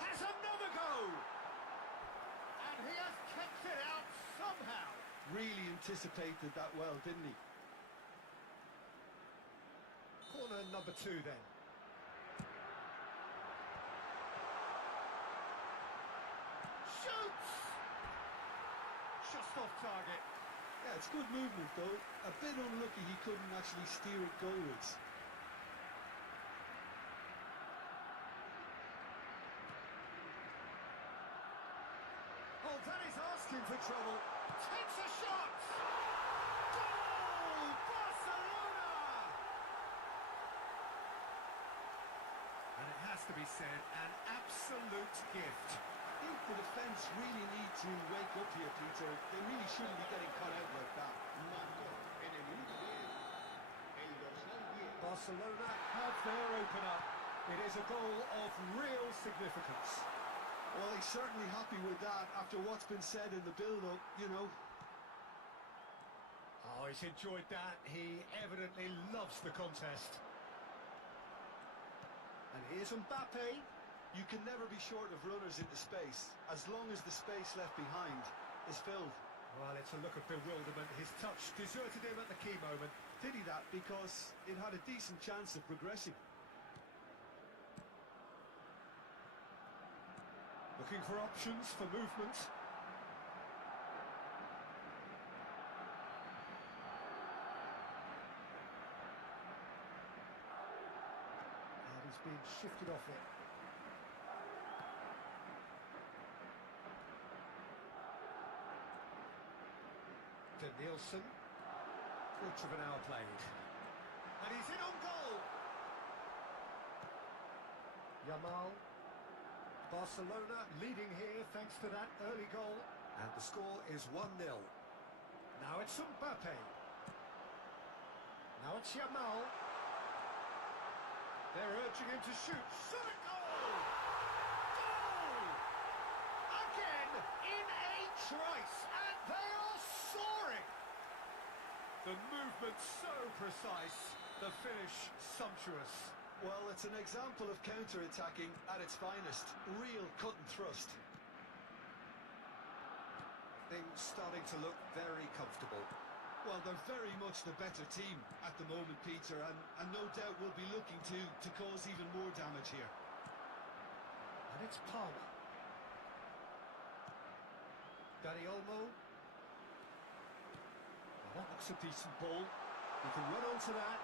Has another go! And he has kept it out somehow. Really anticipated that well, didn't he? Corner number 2 then. Shoots! Just off target. Yeah, it's good movement though. A bit unlucky he couldn't actually steer it goalwards. Oh, that is asking for trouble. Takes a shot! Goal! Barcelona! And it has to be said, an absolute gift. I think the defence really need to wake up here, Peter. They really shouldn't be getting caught out like that. Marcó en el minuto 10, el dorsal 10. Barcelona have their opener. It is a goal of real significance. Well, he's certainly happy with that after what's been said in the build-up, you know. Oh, he's enjoyed that. He evidently loves the contest. And here's Mbappe. You can never be short of runners into space, as long as the space left behind is filled. Well, it's a look of bewilderment. His touch deserted him at the key moment. Did he that? Because it had a decent chance of progressing. Looking for options for movement. And he's been shifted off it. De Nielsen. Quarter of an hour played. And he's in on goal. Yamal. Barcelona leading here thanks to that early goal. And the score is 1-0. Now it's Mbappe. Now it's Yamal. They're urging him to shoot. Shot a goal! Goal! Again in a trice. And they are soaring. The movement so precise. The finish sumptuous. Well, it's an example of counter-attacking at its finest. Real cut and thrust. Things starting to look very comfortable. Well, they're very much the better team at the moment, Peter, and no doubt will be looking to cause even more damage here. And it's Palmer. Dani Olmo. Well, that looks a decent ball. He can run onto that.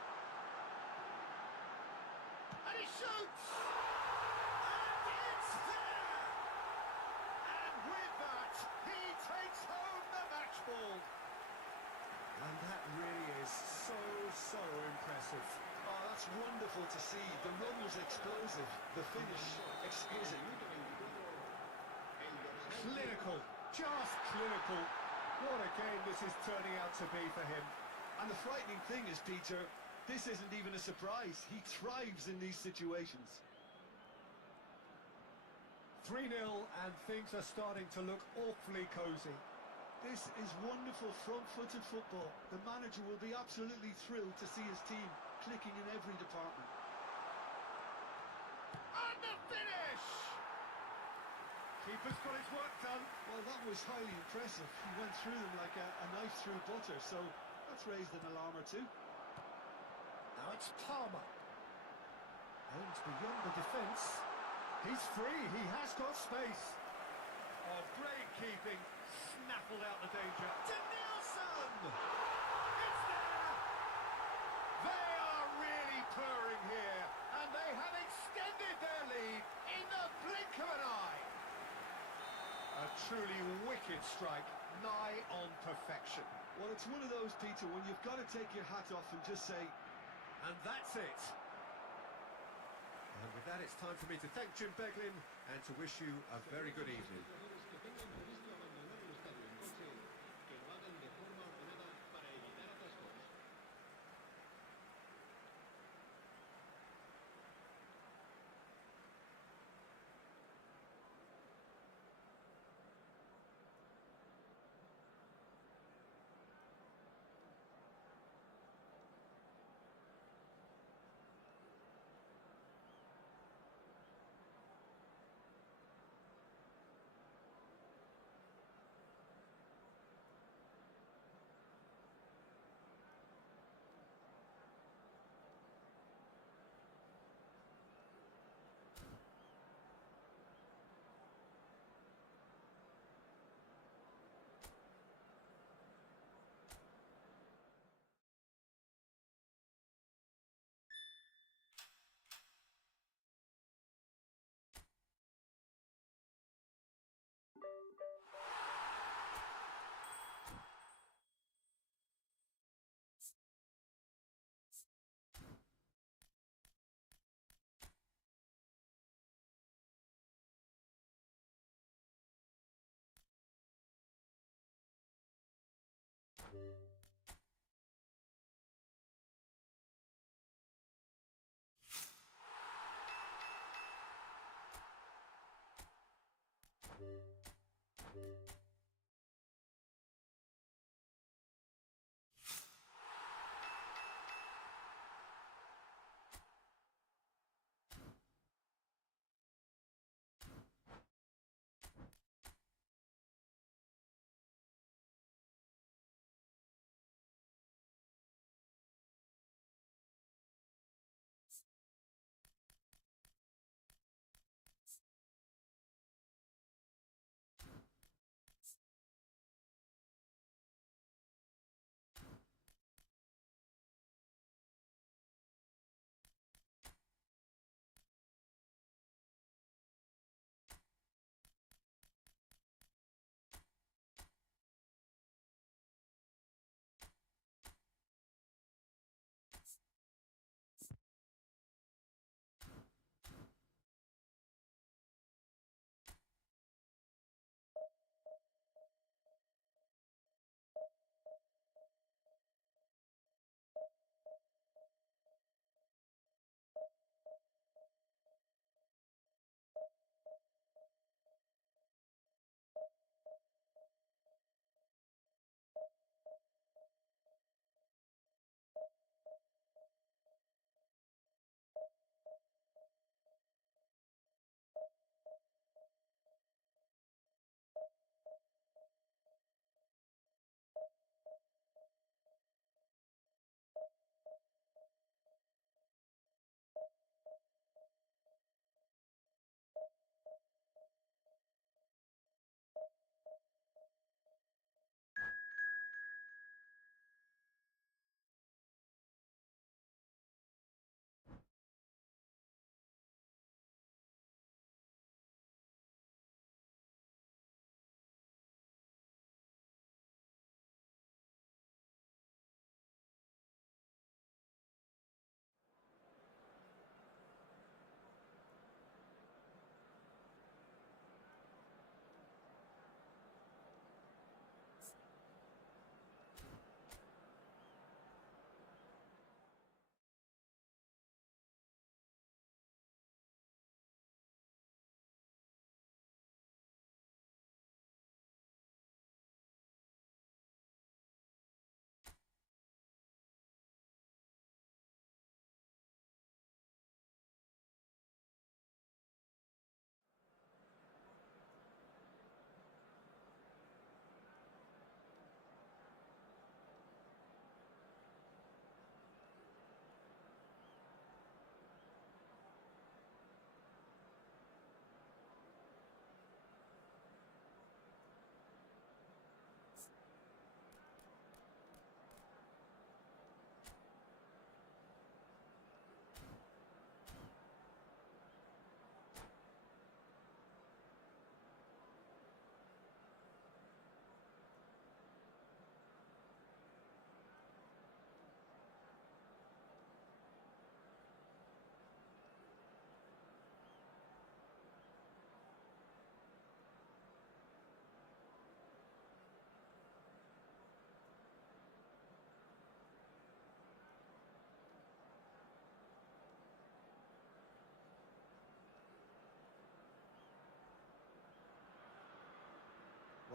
And he shoots! And it's there! And with that, he takes home the match ball. And that really is so impressive. Oh, that's wonderful to see. The run was explosive, the finish exquisite. Clinical, just clinical. What a game this is turning out to be for him. And the frightening thing is, Peter, this isn't even a surprise. He thrives in these situations. 3-0 and things are starting to look awfully cosy. This is wonderful front-footed football. The manager will be absolutely thrilled to see his team clicking in every department. And the finish! Keeper's got his work done. Well, that was highly impressive. He went through them like a knife through butter, so that's raised an alarm or two. Now it's Palmer. Aims beyond the defence. He's free, he has got space. Oh, great keeping. Snaffled out the danger. To Nelson! It's there! They are really purring here, and they have extended their lead in the blink of an eye. A truly wicked strike, nigh on perfection. Well, it's one of those, Peter, when you've got to take your hat off and just say, And that's it. And with that, it's time for me to thank Jim Beglin and to wish you a very good evening. Que tengan previsto abandonar el estadio en coche, que lo hagan de forma ordenada para evitar atascos.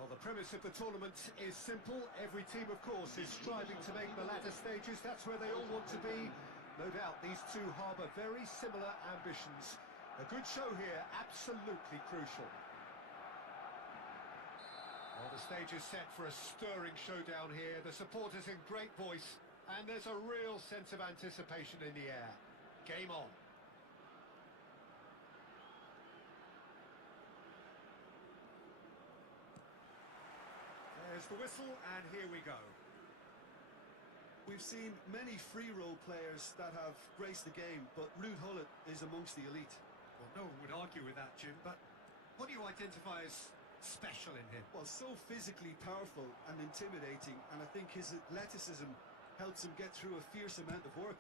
Well, the premise of the tournament is simple. Every team, of course, is striving to make the latter stages. That's where they all want to be. No doubt these two harbour very similar ambitions. A good show here, absolutely crucial. Well, the stage is set for a stirring showdown here. The supporters in great voice, and there's a real sense of anticipation in the air. Game on. There's the whistle, and here we go. We've seen many free role players that have graced the game, but Ruud Gullit is amongst the elite. Well, no one would argue with that, Jim, but what do you identify as special in him? Well, so physically powerful and intimidating, and I think his athleticism helps him get through a fierce amount of work.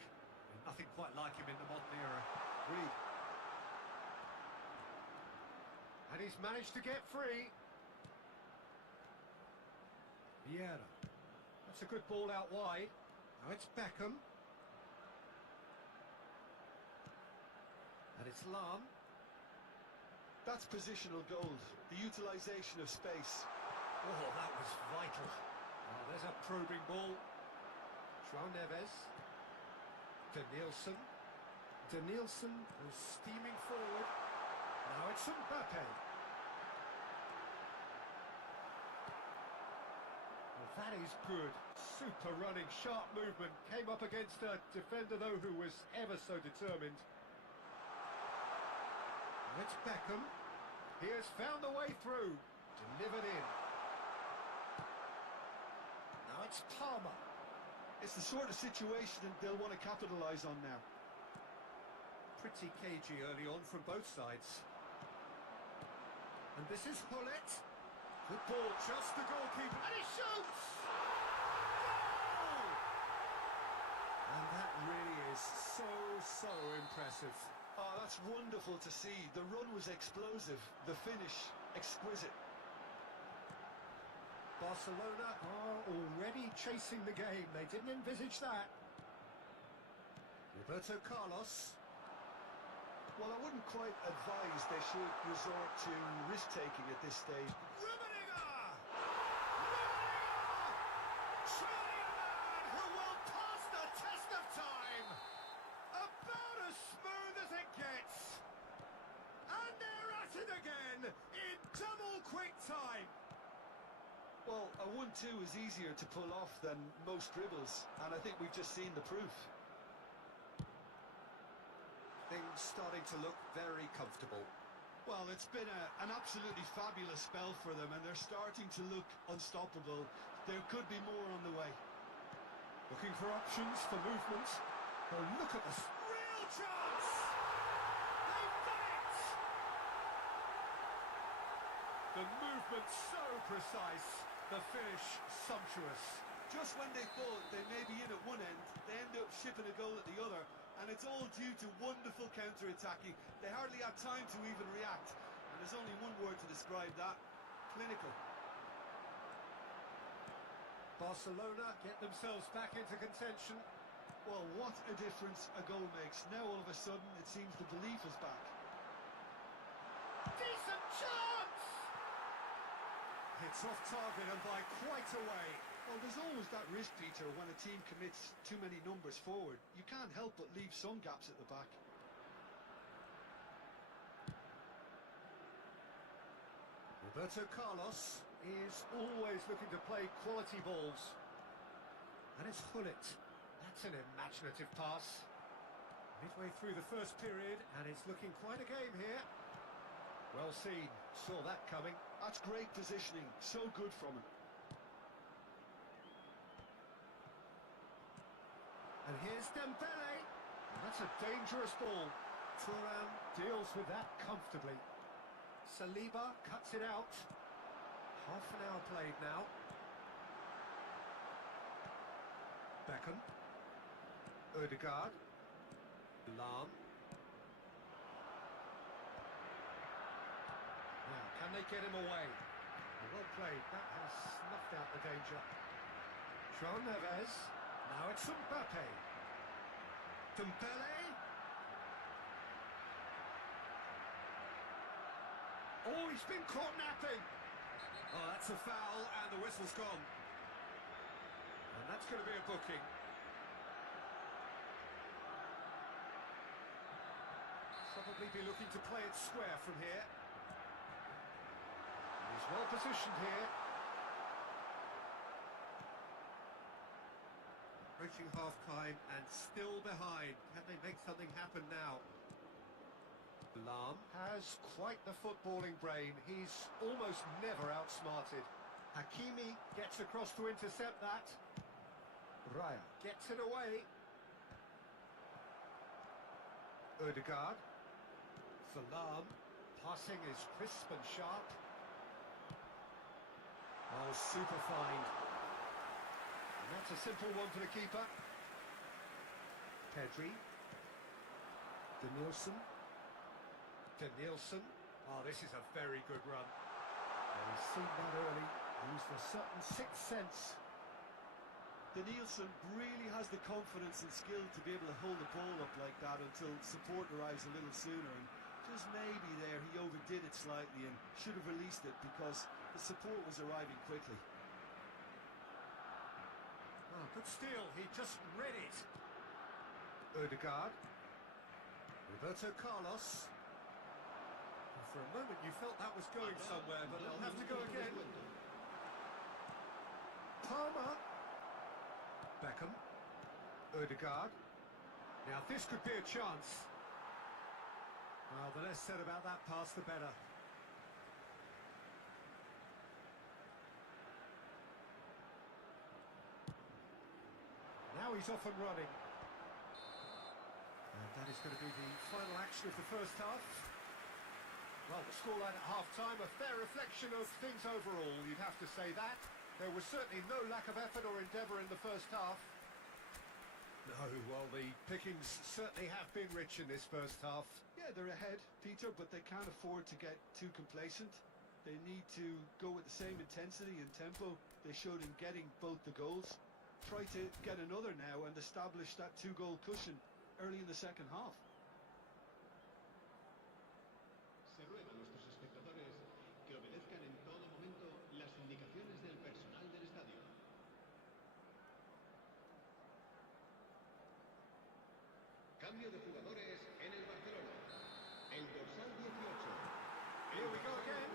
Nothing quite like him in the modern era. Agreed. And he's managed to get free. Vieira. That's a good ball out wide. Now it's Beckham. And it's Lahm. That's positional gold, the utilisation of space. Oh, that was vital. Oh, there's a probing ball. João Neves. Denilson. Denilson was steaming forward. Now it's Mbappe. Well, that is good. Super running, sharp movement. Came up against a defender, though, who was ever so determined. And it's Beckham. He has found the way through. Delivered in. Now it's Palmer. It's the sort of situation that they'll want to capitalise on now. Pretty cagey early on from both sides. And this is Gullit. Good ball, just the goalkeeper. And he shoots! Goal! And that really is so impressive. Oh, that's wonderful to see. The run was explosive, the finish exquisite. Barcelona are already chasing the game. They didn't envisage that. Roberto Carlos. Well, I wouldn't quite advise they should resort to risk-taking at this stage. Rummenigge! Rummenigge! Truly a man who will pass the test of time. About as smooth as it gets. And they're at it again in double quick time. Well, a 1-2 is easier to pull off than most dribbles, and I think we've just seen the proof. Things starting to look very comfortable. Well, it's been an absolutely fabulous spell for them, and they're starting to look unstoppable. There could be more on the way. Looking for options, for movement. Oh, look at this. Real chance! They've done it! The movement so precise. The finish sumptuous. Just when they thought they may be in at one end, they end up shipping a goal at the other, and it's all due to wonderful counter-attacking. They hardly had time to even react, and there's only one word to describe that: clinical. Barcelona get themselves back into contention. Well, what a difference a goal makes. Now all of a sudden it seems the belief is back. Decent chance! It's off target and by quite a way. Well, there's always that risk, Peter, when a team commits too many numbers forward. You can't help but leave some gaps at the back. Roberto Carlos is always looking to play quality balls. And it's Gullit. That's an imaginative pass. Midway through the first period, and it's looking quite a game here. Well seen. Saw that coming. That's great positioning. So good from him. And here's Dembele. And that's a dangerous ball. Thuram deals with that comfortably. Saliba cuts it out. Half an hour played now. Beckham. Ødegaard. Lahm. Now, can they get him away? Well played. That has snuffed out the danger. João Neves. Now it's Mbappe. Dembele. Oh, he's been caught napping. Oh, that's a foul, and the whistle's gone. And that's going to be a booking. Probably be looking to play it square from here. He's well positioned here. Approaching half-time and still behind. Can they make something happen now? Lahm has quite the footballing brain. He's almost never outsmarted. Hakimi gets across to intercept that. Raya gets it away. Ødegaard. Salam. Passing is crisp and sharp. Oh, super find. And that's a simple one for the keeper. Pedri. Denilson. Denilson. Oh, this is a very good run. And he's seen that early. Used a certain sixth sense. Denilson really has the confidence and skill to be able to hold the ball up like that until support arrives a little sooner. And just maybe there he overdid it slightly and should have released it because the support was arriving quickly. Oh, good steal. He just read it. Ødegaard. Roberto Carlos. And for a moment you felt that was going somewhere, but they'll have to go again. Palmer. Beckham. Ødegaard. Now this could be a chance. Well, the less said about that pass, the better. Now he's off and running. And that is going to be the final action of the first half. Well, the scoreline at half-time, a fair reflection of things overall, you'd have to say that. There was certainly no lack of effort or endeavour in the first half. No, well, the pickings certainly have been rich in this first half. Yeah, they're ahead, Peter, but they can't afford to get too complacent. They need to go with the same intensity and tempo they showed in getting both the goals. Try to get another now and establish that two-goal cushion early in the second half. Se ruega a nuestros espectadores que obedezcan en todo momento las indicaciones del personal del estadio. Cambio de jugadores en el Barcelona. El dorsal 18. Here we go again.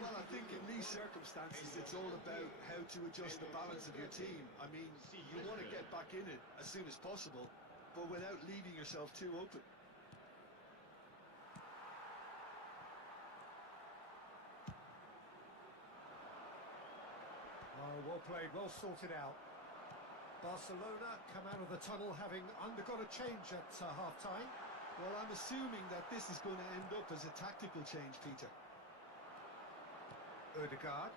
Well, I think in these circumstances it's all about how to adjust the balance of your team. I mean, you want to get back in it as soon as possible, but without leaving yourself too open. Oh, well played, well sorted out. Barcelona come out of the tunnel having undergone a change at half-time. Well, I'm assuming that this is going to end up as a tactical change, Peter. Ødegaard.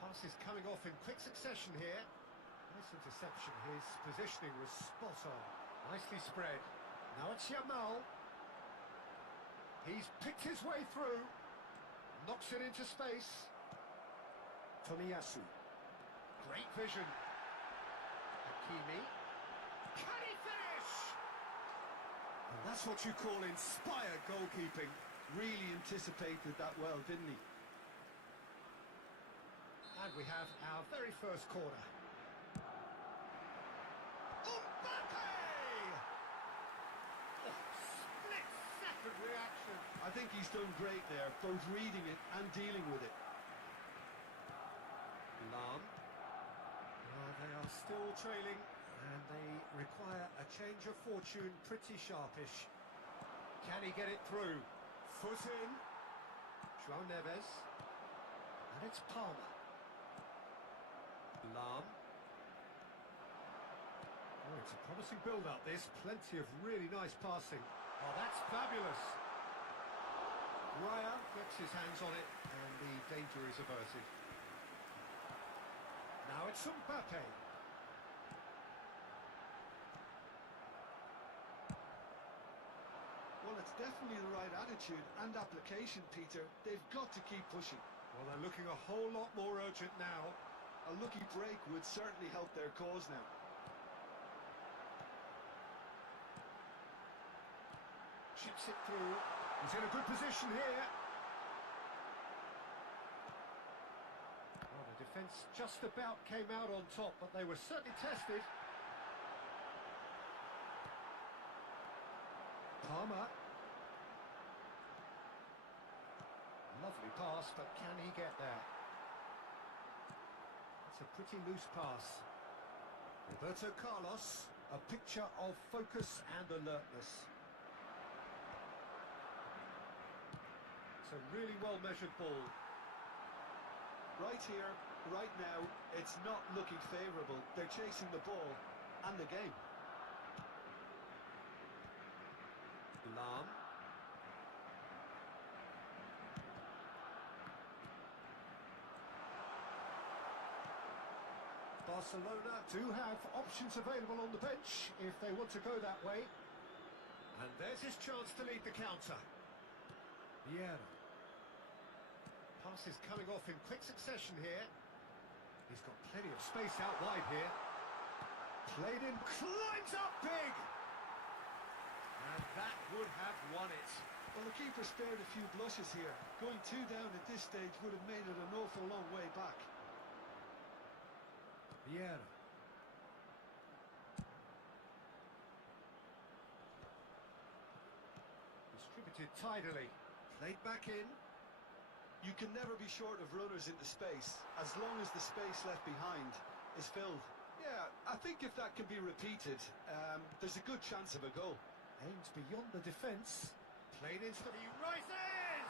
Pass is coming off in quick succession here. Nice interception, his positioning was spot on. Nicely spread. Now it's Yamal. He's picked his way through. Knocks it into space. Tomiyasu. Great vision. Hakimi. Can he finish? And that's what you call inspired goalkeeping. Really anticipated that well, didn't he? And we have our very first corner. Mbappe! Oh, split-second reaction. I think he's done great there, both reading it and dealing with it. Lahm. Oh, they are still trailing, and they require a change of fortune, pretty sharpish. Can he get it through? Foot in. João Neves. And it's Palmer. Lahm. Oh, it's a promising build-up, this. Plenty of really nice passing. Oh, that's fabulous. Raya gets his hands on it, and the danger is averted. Now it's Mbappe. Well, it's definitely the right attitude and application, Peter. They've got to keep pushing. Well, they're looking a whole lot more urgent now. A lucky break would certainly help their cause now. chips it through. He's in a good position here. Well, the defence just about came out on top, but they were certainly tested. Palmer. Lovely pass, but can he get there? It's a pretty loose pass. Roberto Carlos, a picture of focus and alertness. It's a really well-measured ball. Right here, right now, it's not looking favourable. They're chasing the ball and the game. Lam. Barcelona do have options available on the bench if they want to go that way. And there's his chance to lead the counter. Vieira. Pass is coming off in quick succession here. He's got plenty of space out wide here. Played in, climbs up big! And that would have won it. Well, the keeper spared a few blushes here. Going 2 down at this stage would have made it an awful long way back. Vieira. Distributed tidily. Played back in. You can never be short of runners into space, as long as the space left behind is filled. Yeah, I think if that can be repeated, there's a good chance of a goal. Aims beyond the defence. Played into the... He rises!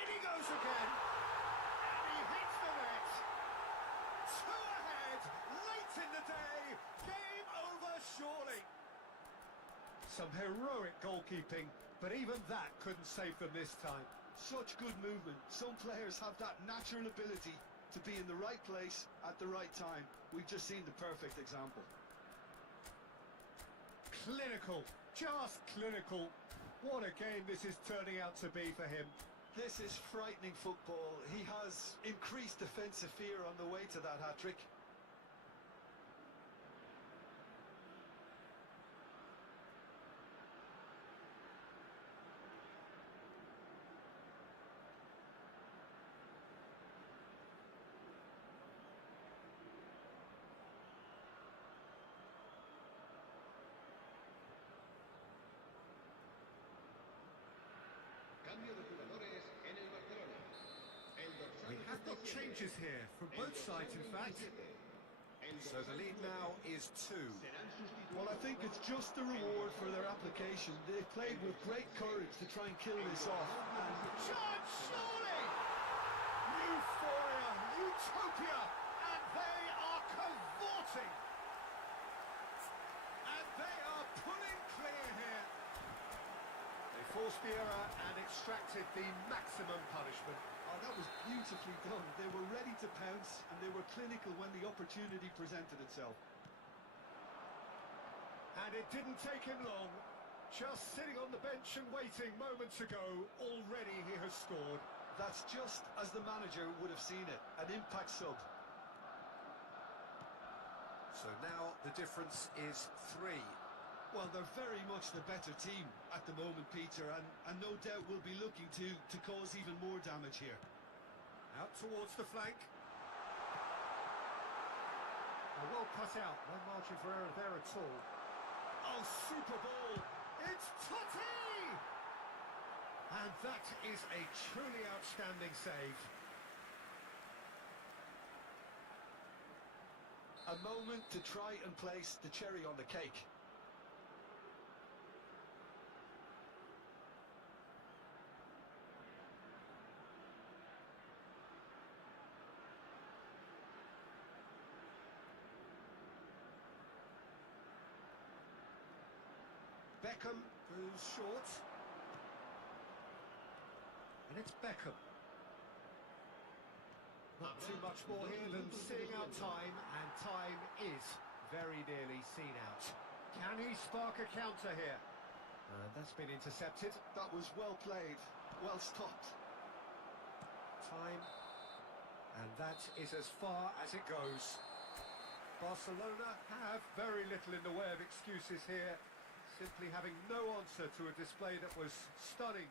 In he goes again! And he hits the net! 2 ahead! Late in the day! Game over surely! Some heroic goalkeeping, but even that couldn't save them this time. Such good movement. Some players have that natural ability to be in the right place at the right time. We've just seen the perfect example. Clinical. Just clinical. What a game this is turning out to be for him. This is frightening football. He has increased defensive fear on the way to that hat-trick. Cambio de jugadores en el Barcelona. El dorsal We have got 37, changes here from el both sides, in dorsal fact. 27, el So the dorsal lead 9, now is 2. serán sustituidos Well, I think it's just the reward for their application. They've played with great courage to try and kill this off. And Chance, surely! Euphoria, utopia, and they are cavorting! And they are pulling clear here. They forced the error and extracted the maximum punishment. oh, that was beautifully done. They were ready to pounce and they were clinical when the opportunity presented itself. And it didn't take him long. Just sitting on the bench and waiting moments ago, already he has scored. That's just as the manager would have seen it, an impact sub. So now the difference is 3. Well, they're very much the better team at the moment, Peter, and no doubt will be looking to cause even more damage here. Out towards the flank. Well cut out, no margin for error there at all. Oh, super ball! It's Totti! And that is a truly outstanding save. A moment to try and place the cherry on the cake. Beckham goes short. And it's Beckham. Not too much more here than seeing out time, and time is very nearly seen out. Can he spark a counter here? That's been intercepted. That was well played, well stopped. Time. And that is as far as it goes. Barcelona have very little in the way of excuses here. simply having no answer to a display that was stunning.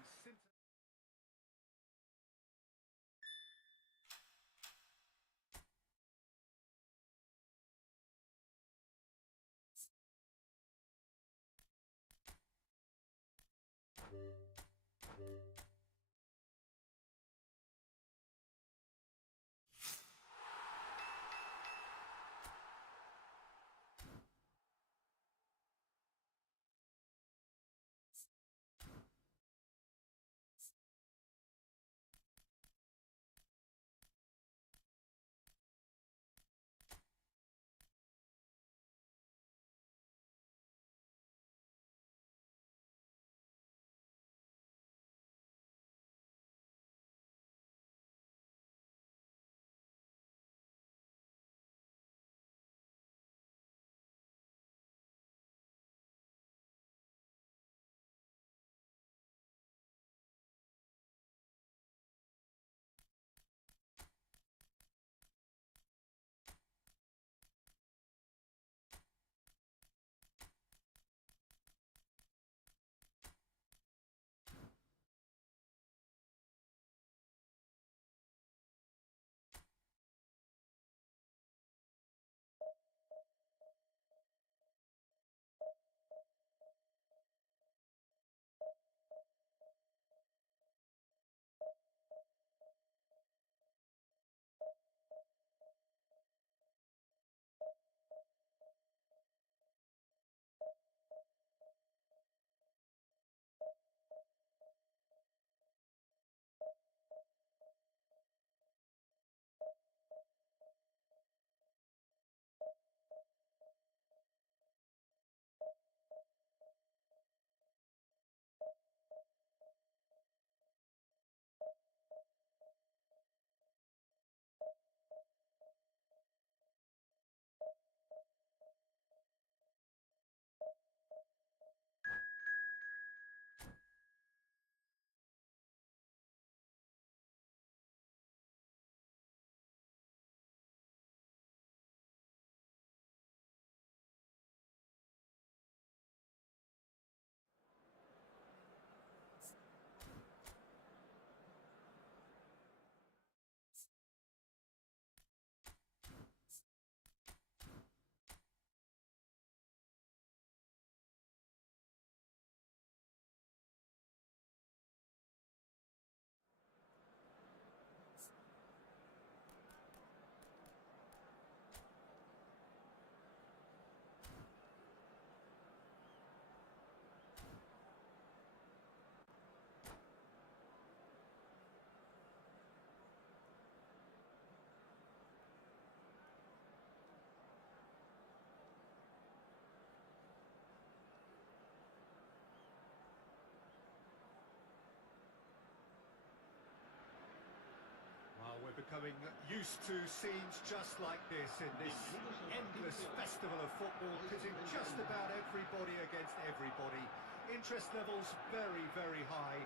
We're becoming used to scenes just like this in this endless festival of football, pitting just about everybody against everybody. Interest levels very, very high.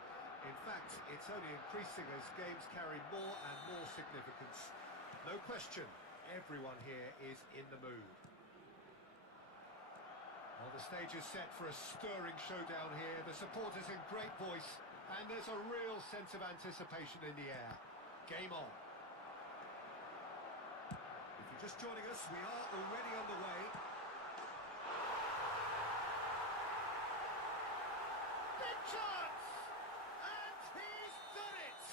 In fact, it's only increasing as games carry more and more significance. No question, everyone here is in the mood. Well, the stage is set for a stirring showdown here. The supporters in great voice, and there's a real sense of anticipation in the air. Game on. If you're just joining us, we are already underway. Big chance! And he's done it!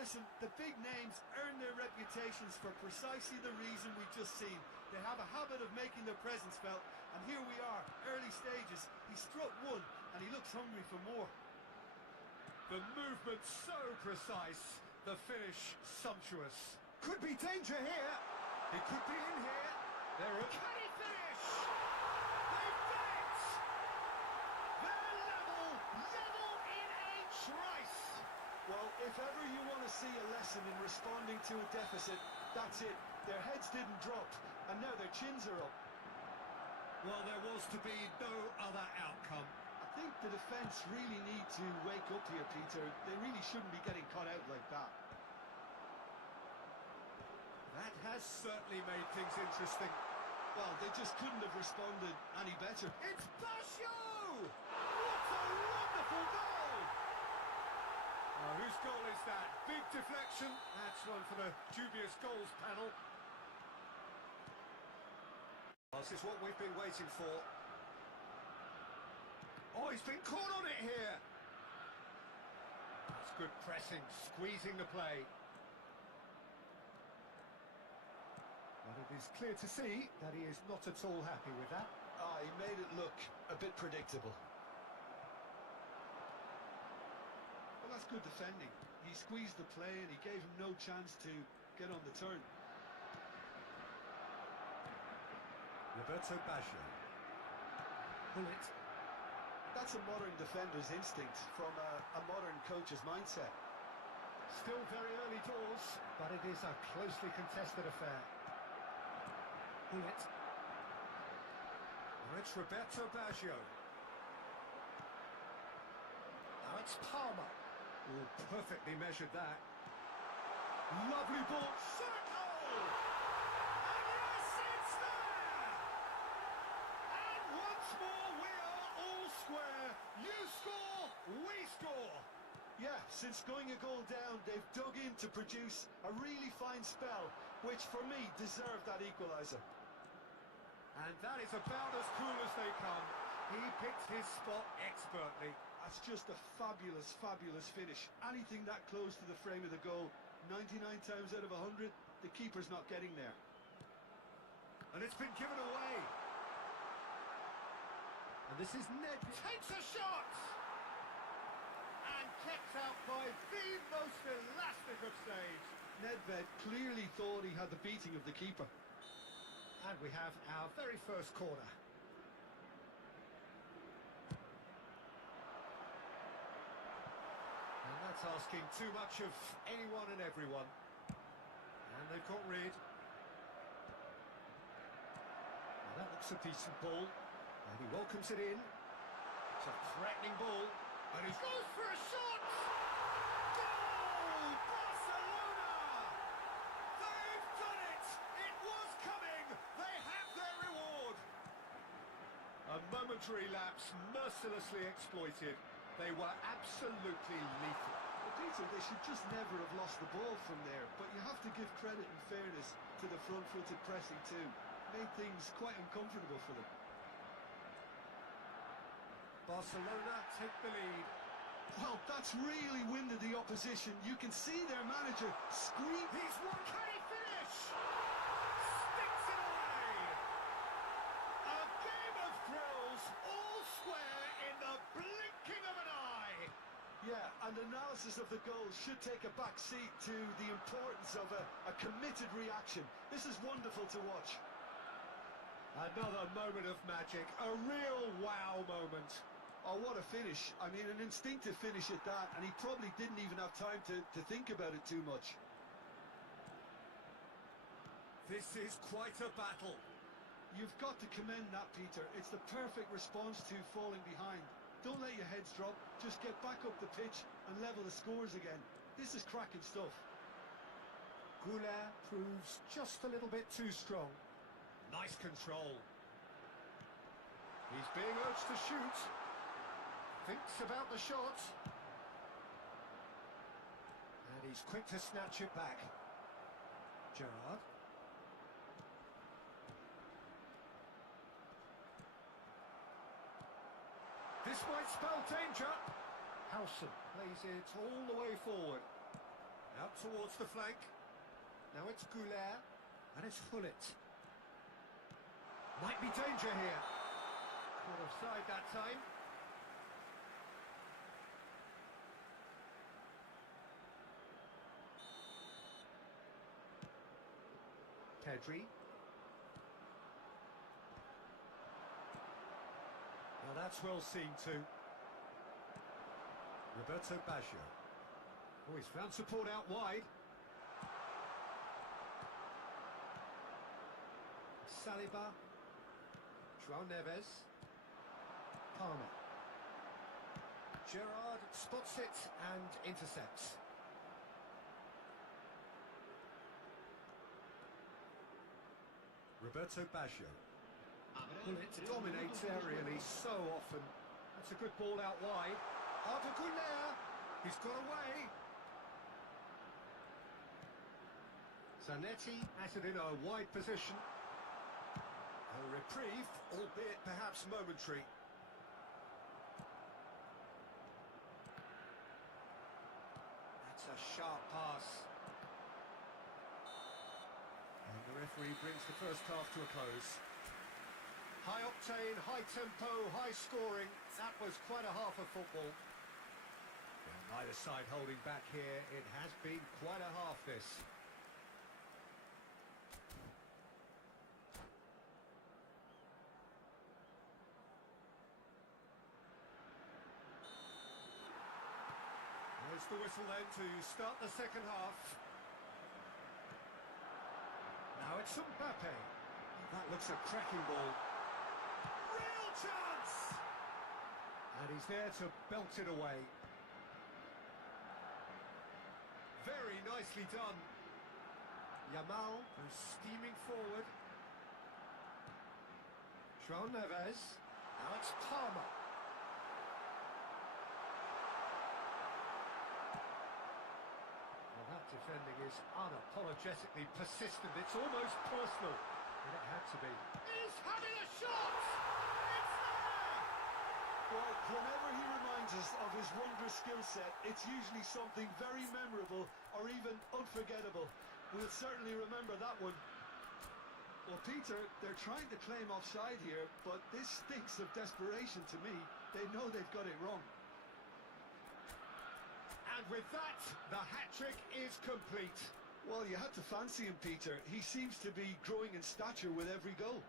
Listen, the big names earn their reputations for precisely the reason we've just seen. They have a habit of making their presence felt, and here we are, early stages. He struck one, and he looks hungry for more. The movement so precise. The finish sumptuous. Could be danger here. It could be in here. Can he finish? They've done it! They're level in a trice. Well, if ever you want to see a lesson in responding to a deficit, that's it. Their heads didn't drop, and now their chins are up. Well, there was to be no other outcome. I think the defence really need to wake up here, Peter. They really shouldn't be getting caught out like that. That has certainly made things interesting. Well, they just couldn't have responded any better. It's Basho! Wonderful goal! Whose goal is that? Big deflection. That's one for the dubious goals panel. This is what we've been waiting for. Oh, he's been caught on it here. That's good pressing, squeezing the play. But it is clear to see that he is not at all happy with that. He made it look a bit predictable. Well, that's good defending. He squeezed the play and he gave him no chance to get on the turn. Roberto Baggio. Pull it. That's a modern defender's instinct from a modern coach's mindset. Still very early doors, but it is a closely contested affair. Pull it. Now it's Roberto Baggio. Now it's Palmer. Oh, perfectly measured that. Lovely ball. Circle! And yes, it's there! And once more we are all square. You score, we score. Yeah, since going a goal down, they've dug in to produce a really fine spell, which for me deserved that equaliser. And that is about as cool as they come. He picked his spot expertly. That's just a fabulous, fabulous finish. Anything that close to the frame of the goal, 99 times out of 100, the keeper's not getting there. And it's been given away. And this is Ned. Takes a shot! And kept out by the most elastic of saves. Nedved clearly thought he had the beating of the keeper. And we have our very first corner. And that's asking too much of anyone and everyone. And they've got rid. Now that looks a decent ball. And he welcomes it in. It's a threatening ball. And he goes for a shot! Goal! Barcelona! They've done it! It was coming! They have their reward! A momentary lapse mercilessly exploited. They were absolutely lethal. Well, Peter, they should just never have lost the ball from there, but you have to give credit and fairness to the front-footed pressing too. Made things quite uncomfortable for them. Barcelona take the lead. Well, that's really winded the opposition. You can see their manager scream. He's one. Can he finish? Sticks it away. A game of thrills, all square in the blinking of an eye. Yeah, and analysis of the goal should take a back seat to the importance of a committed reaction. This is wonderful to watch. Another moment of magic, a real wow moment. Oh, what a finish. I mean, an instinctive finish at that, and he probably didn't even have time to think about it too much. This is quite a battle. You've got to commend that, Peter. It's the perfect response to falling behind. Don't let your heads drop. Just get back up the pitch and level the scores again. This is cracking stuff. Goulet proves just a little bit too strong. Nice control. He's being urged to shoot. Thinks about the shot. And he's quick to snatch it back. Gerrard. This might spell danger. Howson plays it all the way forward. Out towards the flank. Now it's Goulet. And it's Hullet. Might be danger here. Caught offside that time. Pedri. Now that's well seen too. Roberto Baggio. Oh, he's found support out wide. Saliba. João Neves. Palmer. Gerrard spots it and intercepts. Roberto Baggio. Well, it dominates aerially so often. That's a good ball out wide. Arda Güler. He's got away. Zanetti has it in a wide position. A reprieve, albeit perhaps momentary. That's a sharp pass. And the referee brings the first half to a close. High octane, high tempo, high scoring. That was quite a half of football. And neither side holding back here. It has been quite a half, this. There's the whistle then to start the second half. Now it's Mbappe. That looks a cracking ball. Real chance! And he's there to belt it away. Very nicely done. Yamal goes steaming forward. João Neves. Now it's Palmer. Well, that defending is unapologetically persistent. It's almost personal. And it had to be. He's having a shot! It's there! Well, whenever he reminds us of his wondrous skill set, it's usually something very memorable or even unforgettable. We'll certainly remember that one. Well, Peter, they're trying to claim offside here, but this stinks of desperation to me. They know they've got it wrong. And with that, the hat-trick is complete. Well, you had to fancy him, Peter. He seems to be growing in stature with every goal.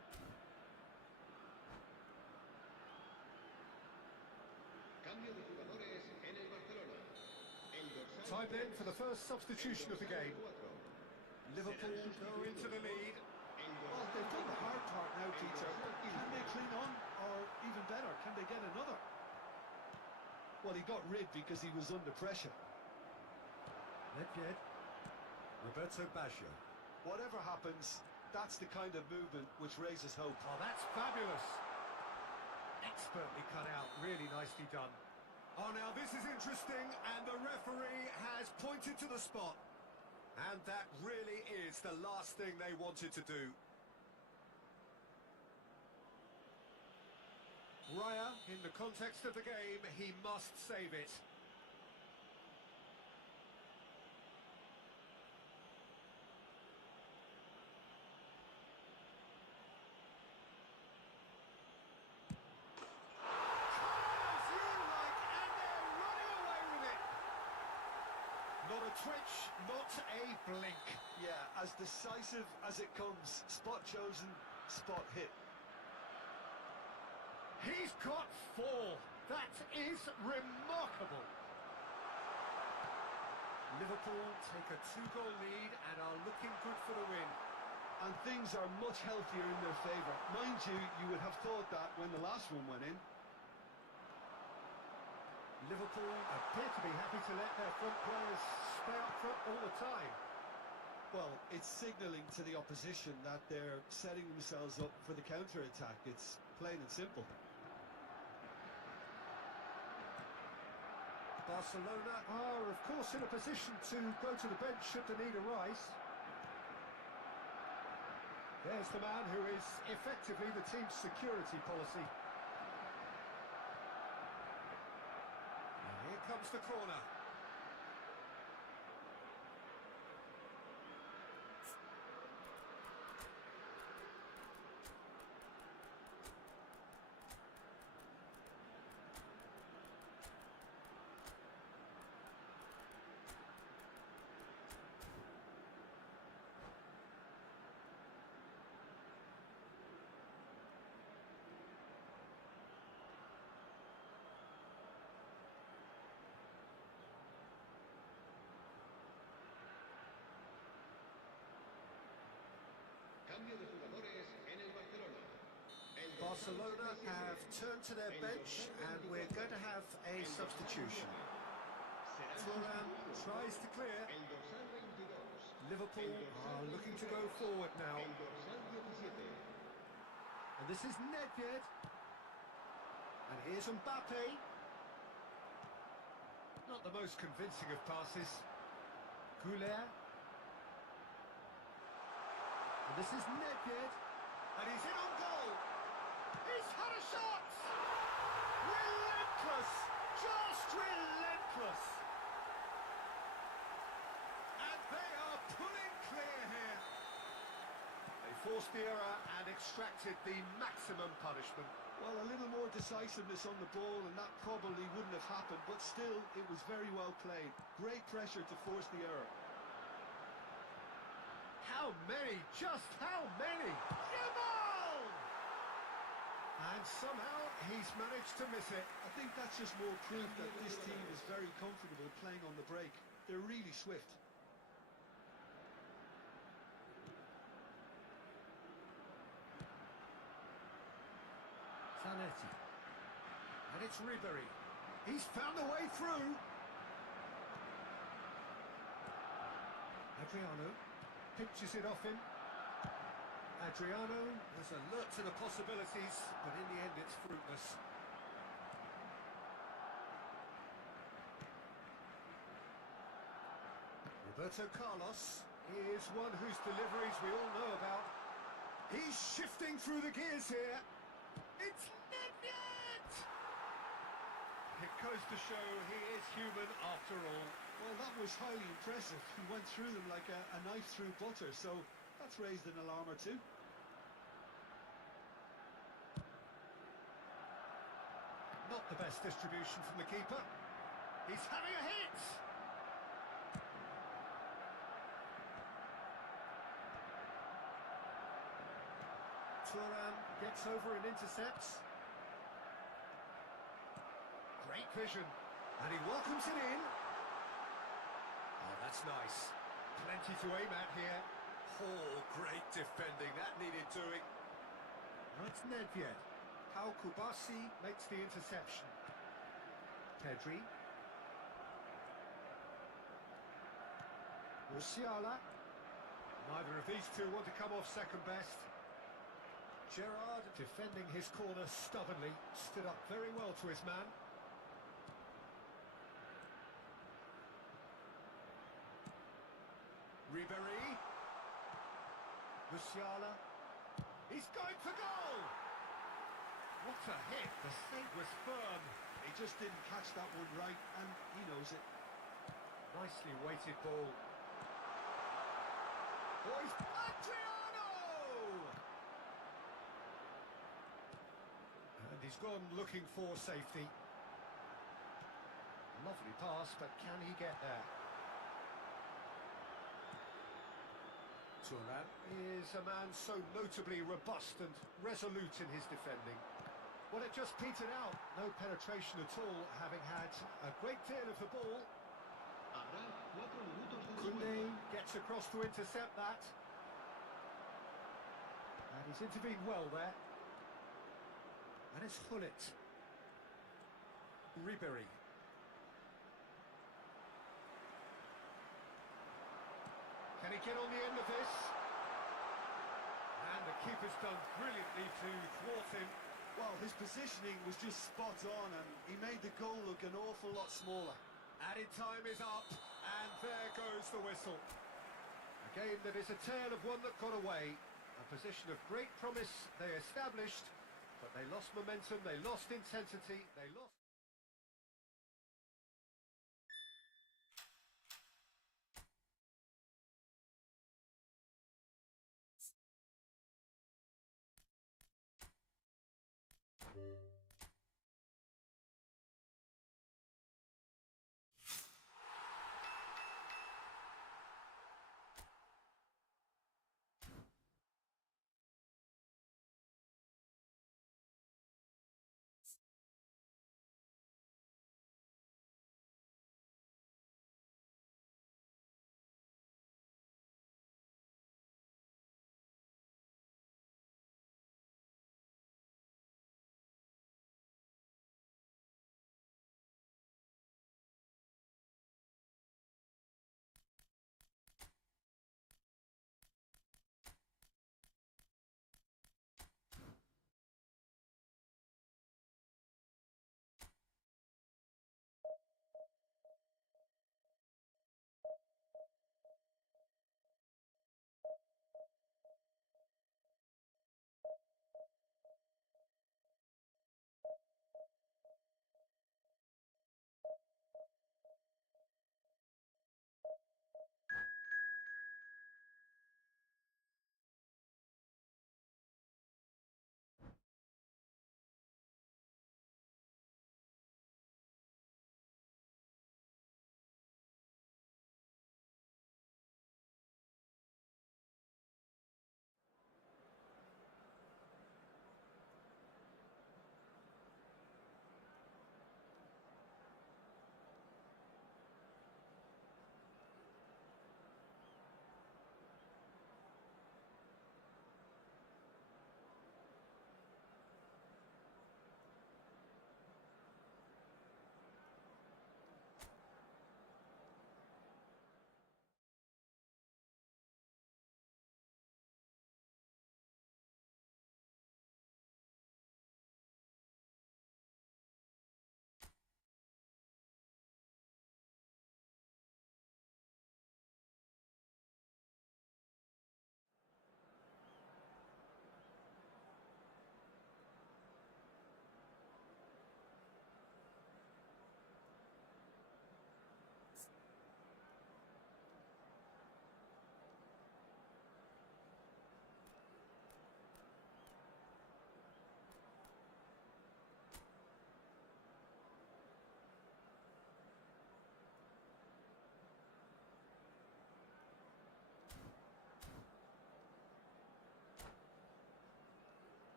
Cambio de jugadores en el Barcelona. El dorsal Time then for the first substitution of the game. 4. Liverpool go into the lead. Well, they've done the hard part now, Peter. Can they clean on? Or even better, can they get another? Well, he got rid because he was under pressure. Nedved. Roberto Baggio. Whatever happens, that's the kind of movement which raises hope. Oh, that's fabulous. Expertly cut out, really nicely done. Oh, now this is interesting, and the referee has pointed to the spot. And that really is the last thing they wanted to do. Raya, in the context of the game, he must save it. Not a twitch, not a blink. Yeah, as decisive as it comes. Spot chosen, spot hit. He's got 4. That is remarkable. Liverpool take a 2-goal lead and are looking good for the win. And things are much healthier in their favour. Mind you, you would have thought that when the last one went in. Liverpool appear to be happy to let their front players stay up front all the time. Well, it's signalling to the opposition that they're setting themselves up for the counter-attack. It's plain and simple. Barcelona are, of course, in a position to go to the bench should the need arise. There's the man who is effectively the team's security policy. And here comes the corner. Cambio de jugadores en el Barcelona. El dorsal Barcelona 77. have turned to their bench and we're going to have a substitution. Será Thuram sustituido tries to clear. el dorsal 22. Liverpool are looking to go forward now. El dorsal 17. And this is Nedved. And here's Mbappe. Not the most convincing of passes. Goulet. And this is Nedved. And he's in on goal. He's had a shot! Relentless! Just relentless! And they are pulling clear here. They forced the error and extracted the maximum punishment. Well, a little more decisiveness on the ball and that probably wouldn't have happened, but still, it was very well played. Great pressure to force the error. How many? Just how many? Jamal! And somehow he's managed to miss it. I think that's just more proof that this team is very comfortable playing on the break. They're really swift. Zanetti. And it's Ribéry. He's found a way through. Adriano pitches it off him. Adriano was alert to the possibilities, but in the end it's fruitless. Roberto Carlos is one whose deliveries we all know about. He's shifting through the gears here. It's Nedved! It goes to show he is human after all. Well, that was highly impressive. He went through them like a knife through butter, so that's raised an alarm or two. Not the best distribution from the keeper. He's having a hit! Thuram gets over and intercepts. Great vision. And he welcomes it in. Oh, that's nice. Plenty to aim at here. Oh, great defending. That needed doing. That's Nedved. Pau Kubasi makes the interception. Pedri. Musiala. Neither of these two want to come off second best. Gerrard, defending his corner stubbornly, stood up very well to his man. Ribéry. Musiala. He's going for goal! What a hit! The save was firm. He just didn't catch that one right, and he knows it. Nicely weighted ball. Boys, Adriano! And he's gone looking for safety. Lovely pass, but can he get there? Thuram is a man so notably robust and resolute in his defending. Well, it just petered out. No penetration at all, having had a great deal of the ball. Habrá 4 minutos de Koundé descuento. gets across to intercept that. And he's intervened well there. And it's Gullit. Ribéry. Can he get on the end of this? And the keeper's done brilliantly to thwart him. Well, his positioning was just spot on, and he made the goal look an awful lot smaller. Added time is up, and there goes the whistle. A game that is a tale of one that got away. A position of great promise they established, but they lost momentum, they lost intensity, they lost...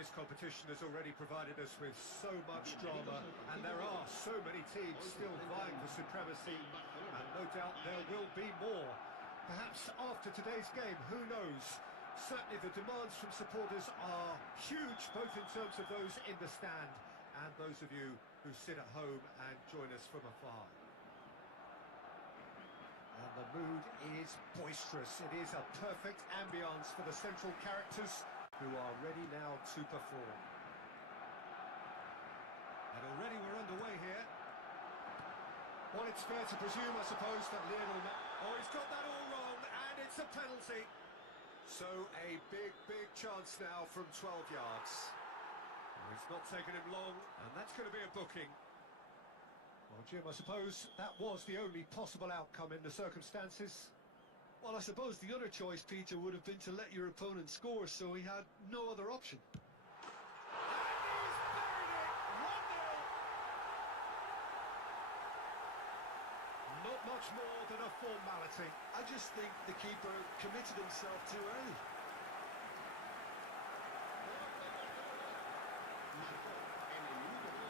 This competition has already provided us with so much drama, and there are so many teams still vying for supremacy, and no doubt there will be more. Perhaps after today's game, who knows? Certainly the demands from supporters are huge, both in terms of those in the stand and those of you who sit at home and join us from afar. And the mood is boisterous. It is a perfect ambience for the central characters who are ready now to perform. And already we're underway here. Well, it's fair to presume, I suppose, that Lionel... Oh, he's got that all wrong, and it's a penalty. So a big, big chance now from 12 yards. Well, it's not taken him long, and that's going to be a booking. Well, Jim, I suppose that was the only possible outcome in the circumstances. Well, I suppose the other choice, Peter, would have been to let your opponent score, so he had no other option. And he's buried it! 1-0. Not much more than a formality. I just think the keeper committed himself too early. Marcó en el minuto 2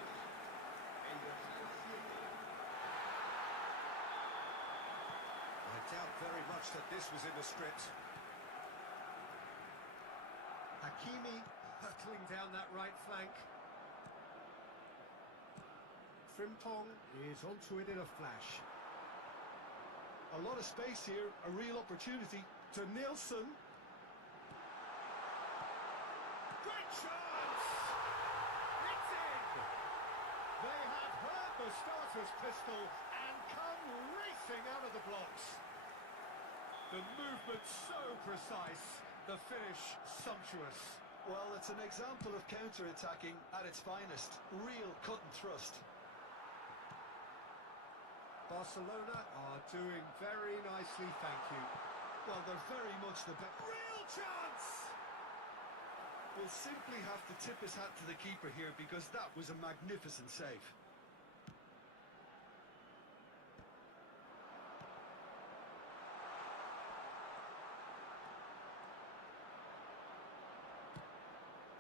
el dorsal 7. I doubt very much that this was in the script. Hakimi hurtling down that right flank. Frimpong is onto it in a flash. A lot of space here, a real opportunity. To Nielsen. Great chance! It's in! They have heard the starter's pistol and come racing out of the blocks. The movement so precise, the finish sumptuous. Well, it's an example of counter-attacking at its finest. Real cut and thrust. Barcelona are doing very nicely, thank you. Well, they're very much the best. Real chance! We'll simply have to tip his hat to the keeper here because that was a magnificent save.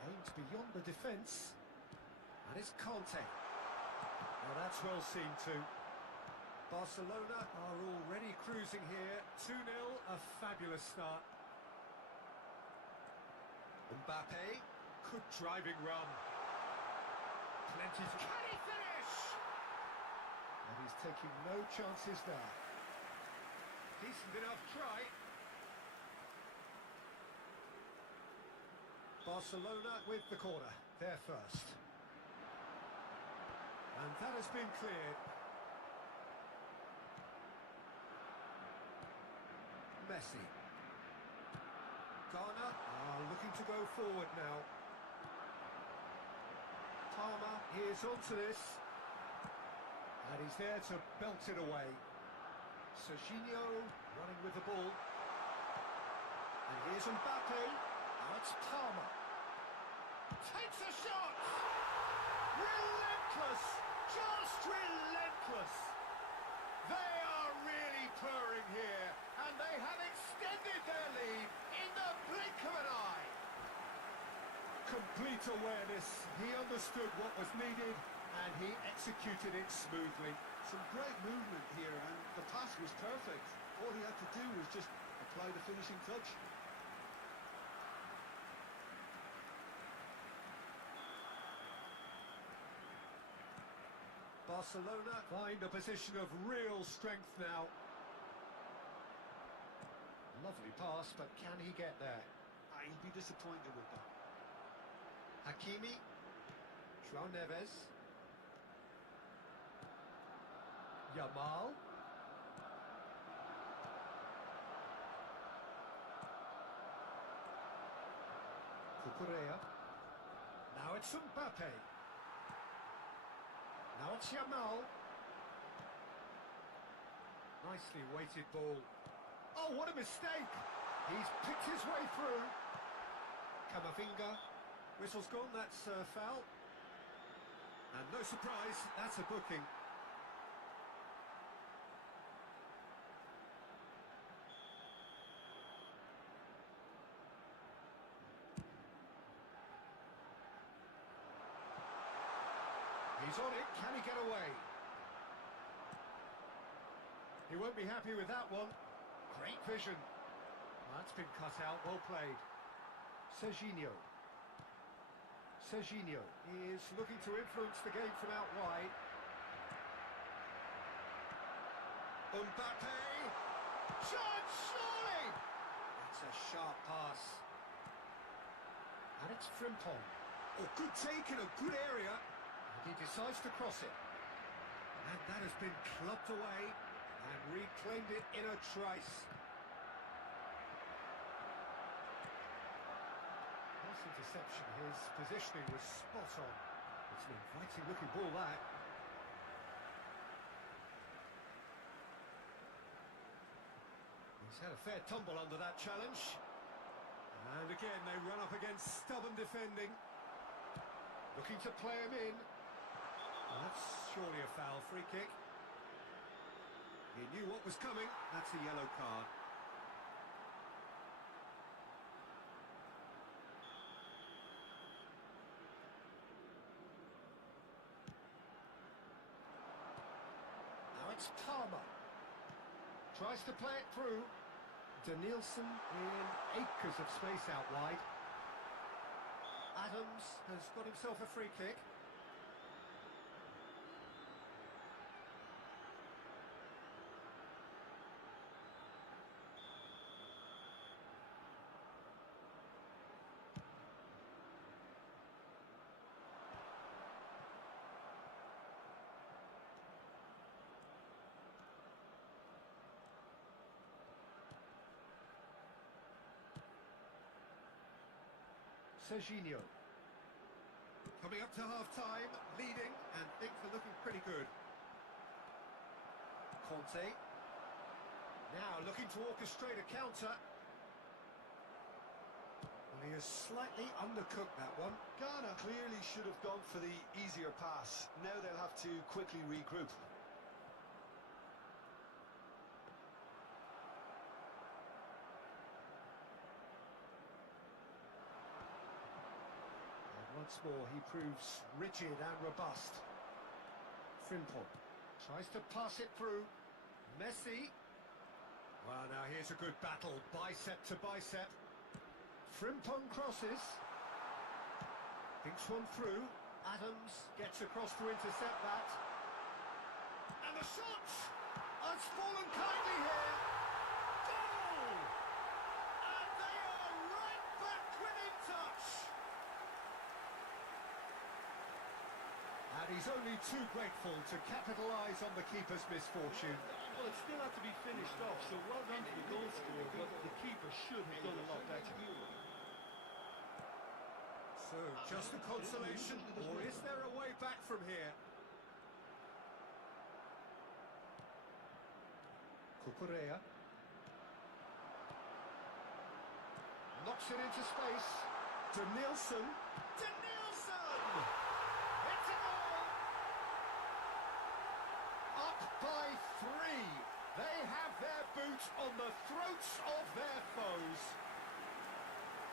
Aimed beyond the defence. And it's Conte. Now that's well seen too. Barcelona are already cruising here. 2-0, a fabulous start. Mbappe, good driving run. Plenty to... Can he finish? And he's taking no chances there. Decent enough try. Barcelona with the corner, there first. And that has been cleared. Messi. Ghana are looking to go forward now. Palmer is onto this. And he's there to belt it away. Serginho running with the ball. And here's Mbappe. Now it's Palmer. Takes a shot! Relentless! Just relentless! They are really purring here, and they have extended their lead in the blink of an eye. Complete awareness. He understood what was needed, and he executed it smoothly. Some great movement here, and the pass was perfect. All he had to do was just apply the finishing touch. Barcelona find a position of real strength now. Lovely pass, but can he get there? He'll be disappointed with that. Hakimi. João Neves. Yamal. Cucurella. Now it's Mbappe. Now it's Yamal. Nicely weighted ball. Oh, what a mistake! He's picked his way through. Camavinga. Whistle's gone, that's foul. And no surprise, that's a booking. He's on it, can he get away? He won't be happy with that one. Great vision. That's been cut out, well played. Serginho. Serginho is looking to influence the game from out wide. Mbappe! Chance, surely! That's a sharp pass. And it's Frimpong. Oh, good take in a good area. And he decides to cross it. And that has been clubbed away and reclaimed it in a trice. Nice interception. His positioning was spot on. It's an inviting looking ball, that. He's had a fair tumble under that challenge. And again, they run up against stubborn defending. Looking to play him in. That's surely a foul, free kick. He knew what was coming. That's a yellow card. Now it's Palmer. Tries to play it through. Danielson in acres of space out wide. Adams has got himself a free kick. Serginho. Coming up to half-time, leading, and things are looking pretty good. Conte. Now looking to orchestrate a counter. Well, he has slightly undercooked that one. Ghana clearly should have gone for the easier pass. Now they'll have to quickly regroup. Once more, he proves rigid and robust. Frimpong tries to pass it through. Messi. Well, now here's a good battle, bicep to bicep. Frimpong crosses. Thinks one through. Adams gets across to intercept that. And the shot has fallen kindly here. Goal! And they are right back within touch. And he's only too grateful to capitalise on the keeper's misfortune. Well, it still had to be finished off, so well done to the goal scorer, but the keeper should have done a lot better. So, just a consolation, or is there a way back from here? Cucurella. Knocks it into space. Danielson. Danielson! It's a goal! Up by 3. They have their boot on the throats of their foes.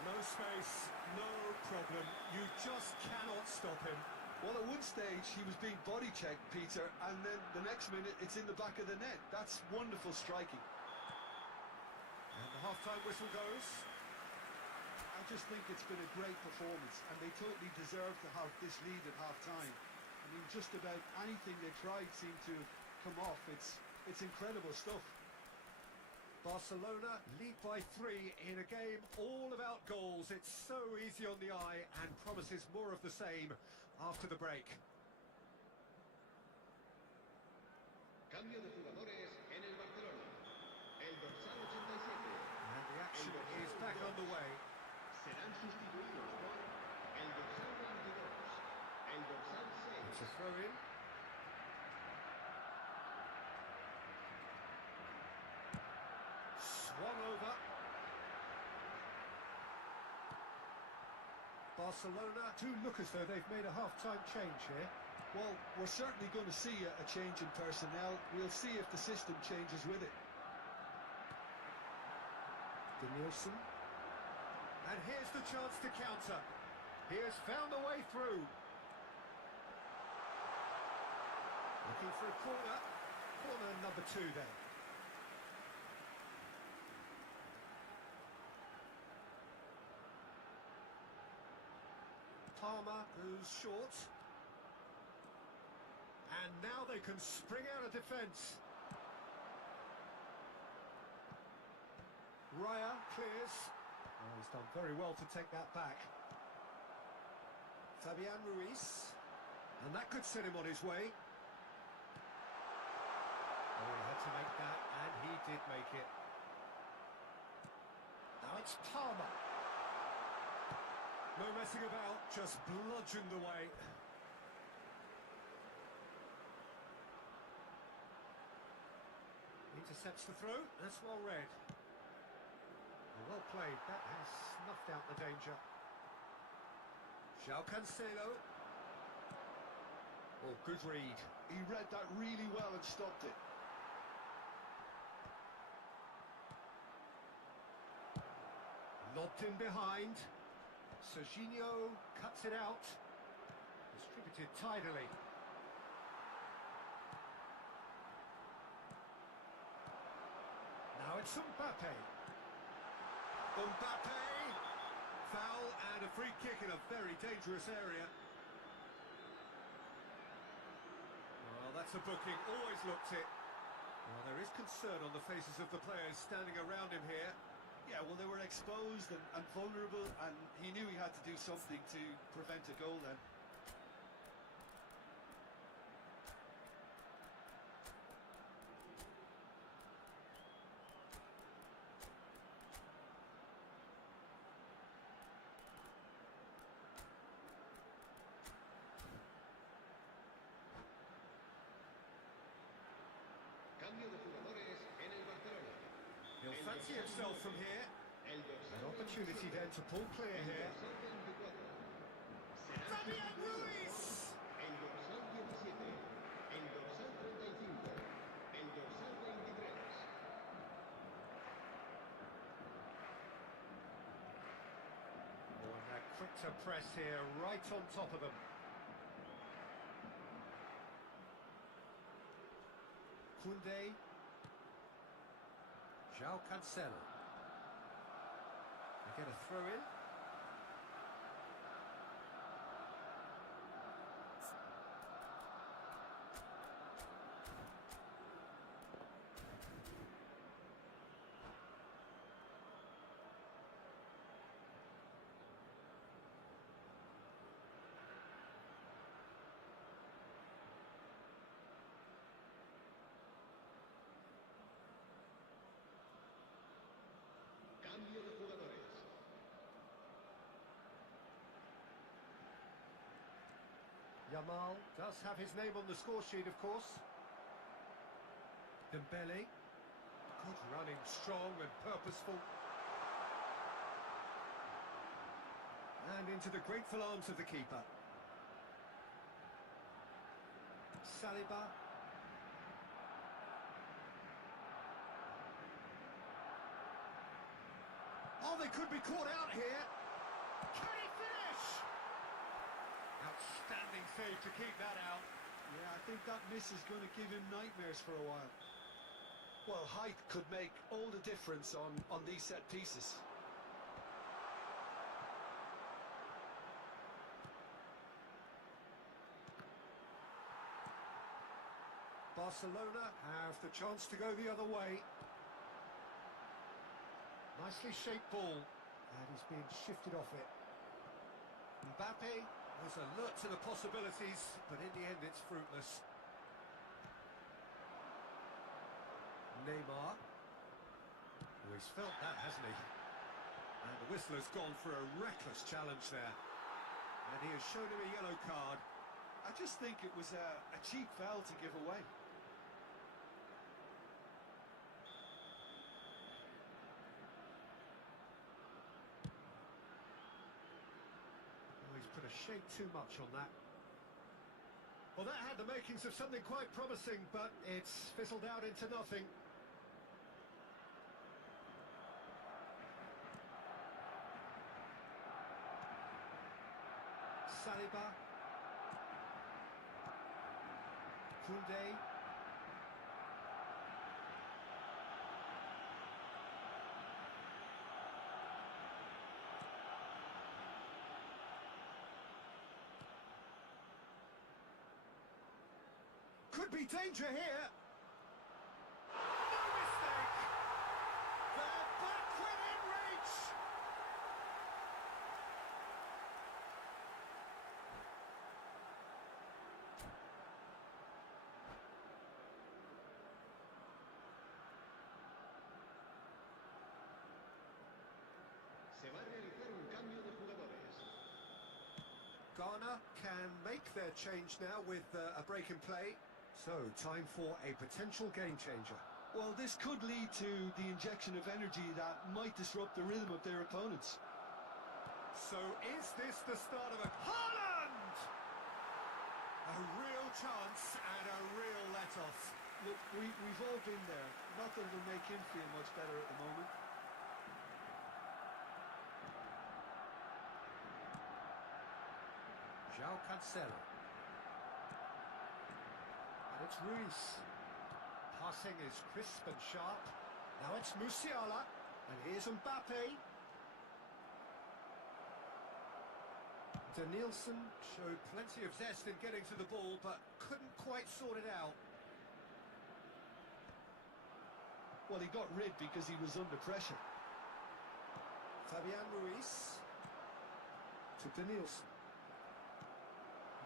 No space, no problem. You just cannot stop him. Well, at one stage, he was being body checked, Peter, and then the next minute, it's in the back of the net. That's wonderful striking. And the half-time whistle goes. I just think it's been a great performance, and they totally deserve to have this lead at half-time. I mean, just about anything they tried seemed to come off. It's incredible stuff. Barcelona lead by 3 in a game all about goals. It's so easy on the eye and promises more of the same after the break. Cambio de jugadores en el Barcelona. El dorsal 87. And the action is back underway. Serán sustituidos por el dorsal 22. El dorsal 6. It's a throw in. Swung over. Barcelona do look as though they've made a half-time change here. Well, we're certainly going to see a change in personnel. We'll see if the system changes with it. Danielson. And here's the chance to counter. He has found a way through. looking for a corner. Corner number 2 then. Palmer, who's short. And now they can spring out of defence. Raya clears. Oh, he's done very well to take that back. Fabian Ruiz. And that could set him on his way. Oh, he had to make that, and he did make it. Now it's Palmer. No messing about, just bludgeoned away. Intercepts the throw, that's well read. Well played, that has snuffed out the danger. João Cancelo. Oh, good read. He read that really well and stopped it. Lobbed in behind. Serginho cuts it out. Distributed tidily. Now it's Mbappe. Mbappe! Foul and a free kick in a very dangerous area. Well, that's a booking, always looked it. Well, there is concern on the faces of the players standing around him here. Yeah, well, they were exposed and vulnerable, and he knew he had to do something to prevent a goal then. Cambio de jugadores en el Barcelona. He'll fancy himself from here. El dorsal An opportunity then to pull clear here. Fabian Ruiz! El dorsal 17, el dorsal 35, el dorsal 23. Oh, and they're quick to press here, right on top of them. Koundé. João Cancelo. They get a throw in. Cambio de jugadores. Yamal does have his name on the score sheet, of course. Dembele. Good running, strong and purposeful. And into the grateful arms of the keeper. Saliba. Oh, they could be caught out here. Can he finish? Outstanding save to keep that out. Yeah, I think that miss is going to give him nightmares for a while. Well, height could make all the difference on these set pieces. Barcelona have the chance to go the other way. Nicely shaped ball, and he's being shifted off it. Mbappe was alert to the possibilities, but in the end it's fruitless. Neymar. Oh, he's felt that, hasn't he? And the whistler's gone for a reckless challenge there. And he has shown him a yellow card. I just think it was a cheap foul to give away. He's put a shade too much on that. Well, that had the makings of something quite promising, but it's fizzled out into nothing. Saliba. Koundé. Could be danger here. No mistake. They're back within reach. Se va a realizar un cambio de jugadores. Ghana can make their change now with a break in play. So, time for a potential game changer. Well, this could lead to the injection of energy that might disrupt the rhythm of their opponents. So, is this the start of a... Haaland! A real chance and a real let-off. Look, we've all been there. Nothing will make him feel much better at the moment. João Cancelo. And it's Ruiz. Passing is crisp and sharp. Now it's Musiala. And here's Mbappe. Danielson showed plenty of zest in getting to the ball, but couldn't quite sort it out. Well, he got rid because he was under pressure. Fabian Ruiz to Danielson.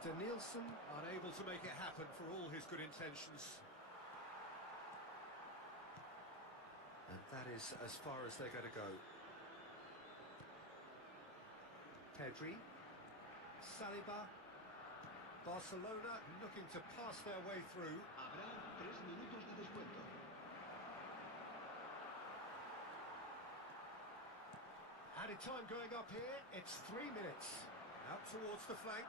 Danielson unable to make it happen for all his good intentions. And that is as far as they're going to go. Pedri. Saliba. Barcelona looking to pass their way through. Habrá 3 minutos de descuento. Added time going up here, it's 3 minutes. Out towards the flank.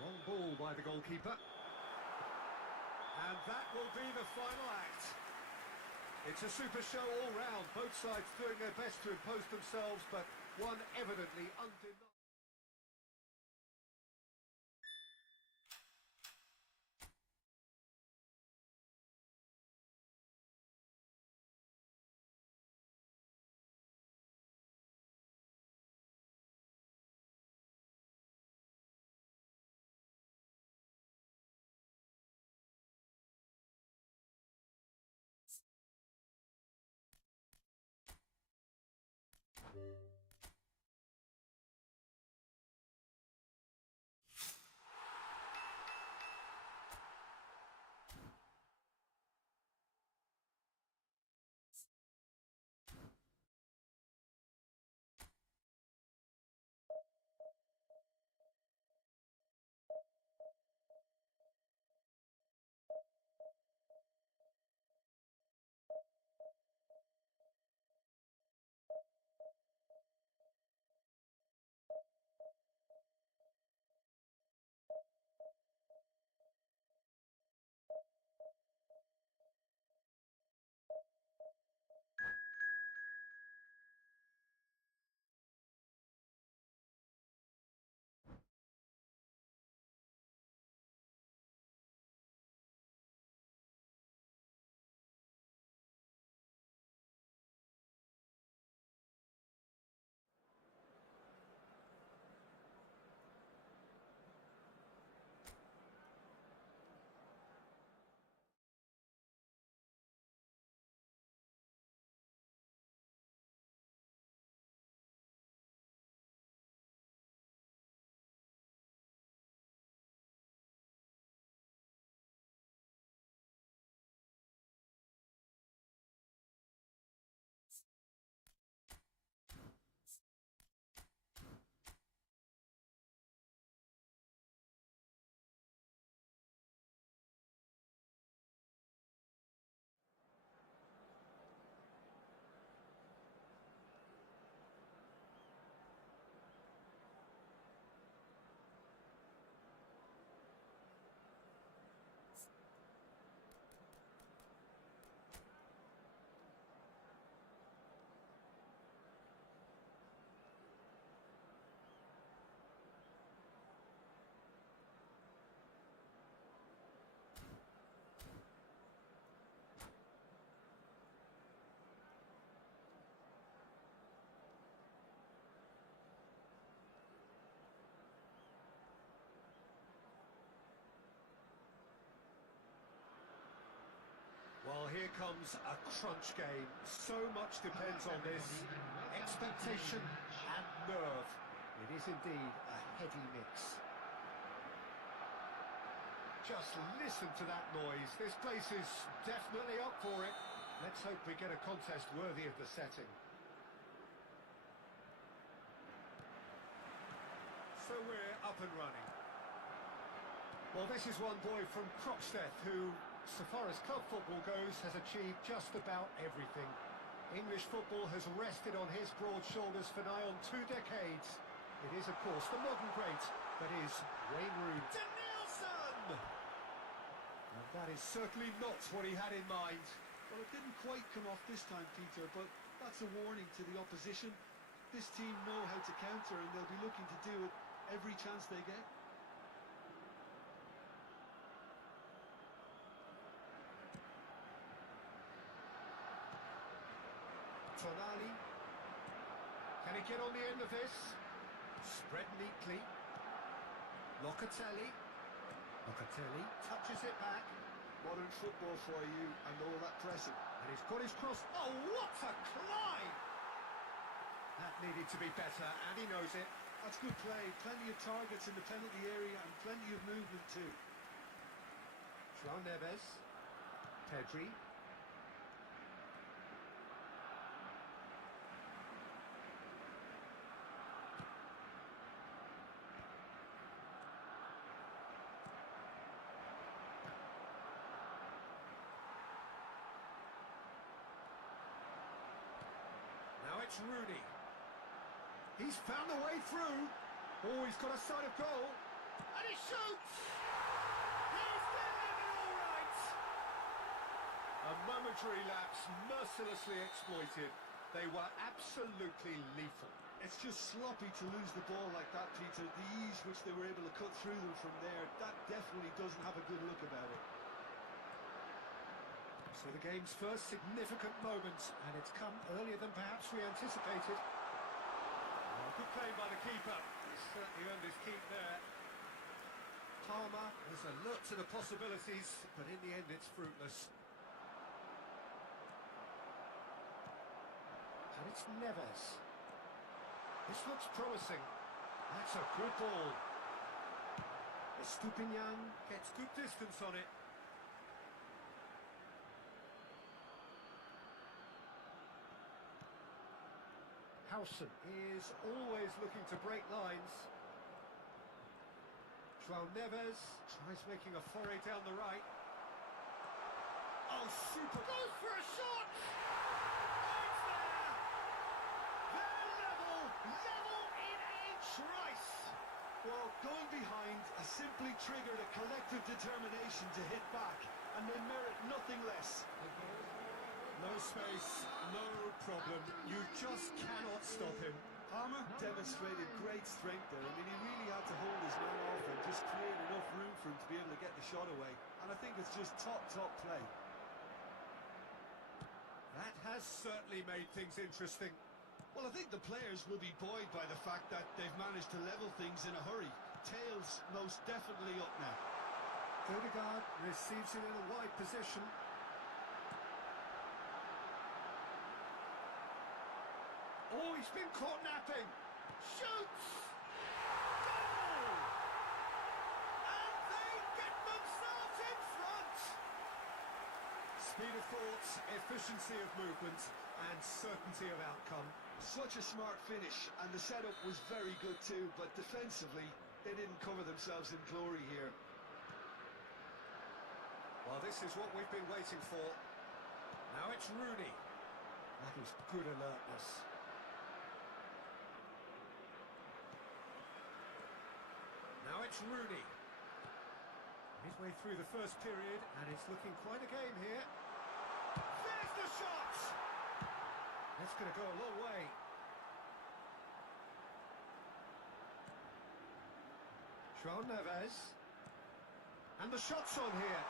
Long ball by the goalkeeper. And that will be the final act. It's a super show all round, both sides doing their best to impose themselves, but one evidently undeniable. Well, here comes a crunch game. So much depends on this. Expectation and nerve. It is indeed a heavy mix. Just listen to that noise. This place is definitely up for it. Let's hope we get a contest worthy of the setting. So we're up and running. Well, this is one boy from Croxteth who, so far as club football goes, has achieved just about everything. English football has rested on his broad shoulders for nigh on 2 decades. It is, of course, the modern great that is Wayne Rooney. To Nielsen! And that is certainly not what he had in mind. Well, it didn't quite come off this time, Peter, but that's a warning to the opposition. This team know how to counter, and they'll be looking to do it every chance they get. Tonali. Can he get on the end of this? Spread neatly. Locatelli. Locatelli touches it back. Modern football for you, and all that pressing. And he's got his cross. Oh, what a climb! That needed to be better, and he knows it. That's good play. Plenty of targets in the penalty area and plenty of movement too. João Neves. Pedri. Now it's Rooney. He's found a way through. Oh, he's got a sight of goal. And he shoots! He's delivered all right! A momentary lapse mercilessly exploited. They were absolutely lethal. It's just sloppy to lose the ball like that, Peter. The ease which they were able to cut through them from there, that definitely doesn't have a good look about it. So the game's first significant moment, and it's come earlier than perhaps we anticipated. Good play by the keeper. He's certainly earned his keep there. Palmer is alert to the possibilities, but in the end it's fruitless. And it's Neves. This looks promising. That's a good ball. Estupinian gets good distance on it. Howson is always looking to break lines. João Neves tries making a foray down the right. Oh, super! Goes for a shot! It's there! They're level! Level in a trice! Well, going behind has simply triggered a collective determination to hit back, and they merit nothing less. No space, no problem. You just cannot stop him. Palmer demonstrated great strength there. I mean, he really had to hold his man off and just create enough room for him to be able to get the shot away. And I think it's just top play. That has certainly made things interesting. Well, I think the players will be buoyed by the fact that they've managed to level things in a hurry. Tails most definitely up now. Odegaard receives it in a wide position. Oh, he's been caught napping. Shoots! Goal! And they get themselves in front! Speed of thought, efficiency of movement, and certainty of outcome. Such a smart finish, and the setup was very good too, but defensively, they didn't cover themselves in glory here. Well, this is what we've been waiting for. Now it's Rooney. That is good alertness. Now it's Rooney. Midway through the first period, and it's looking quite a game here. There's the shot! That's going to go a long way. João Neves. And the shot's on here.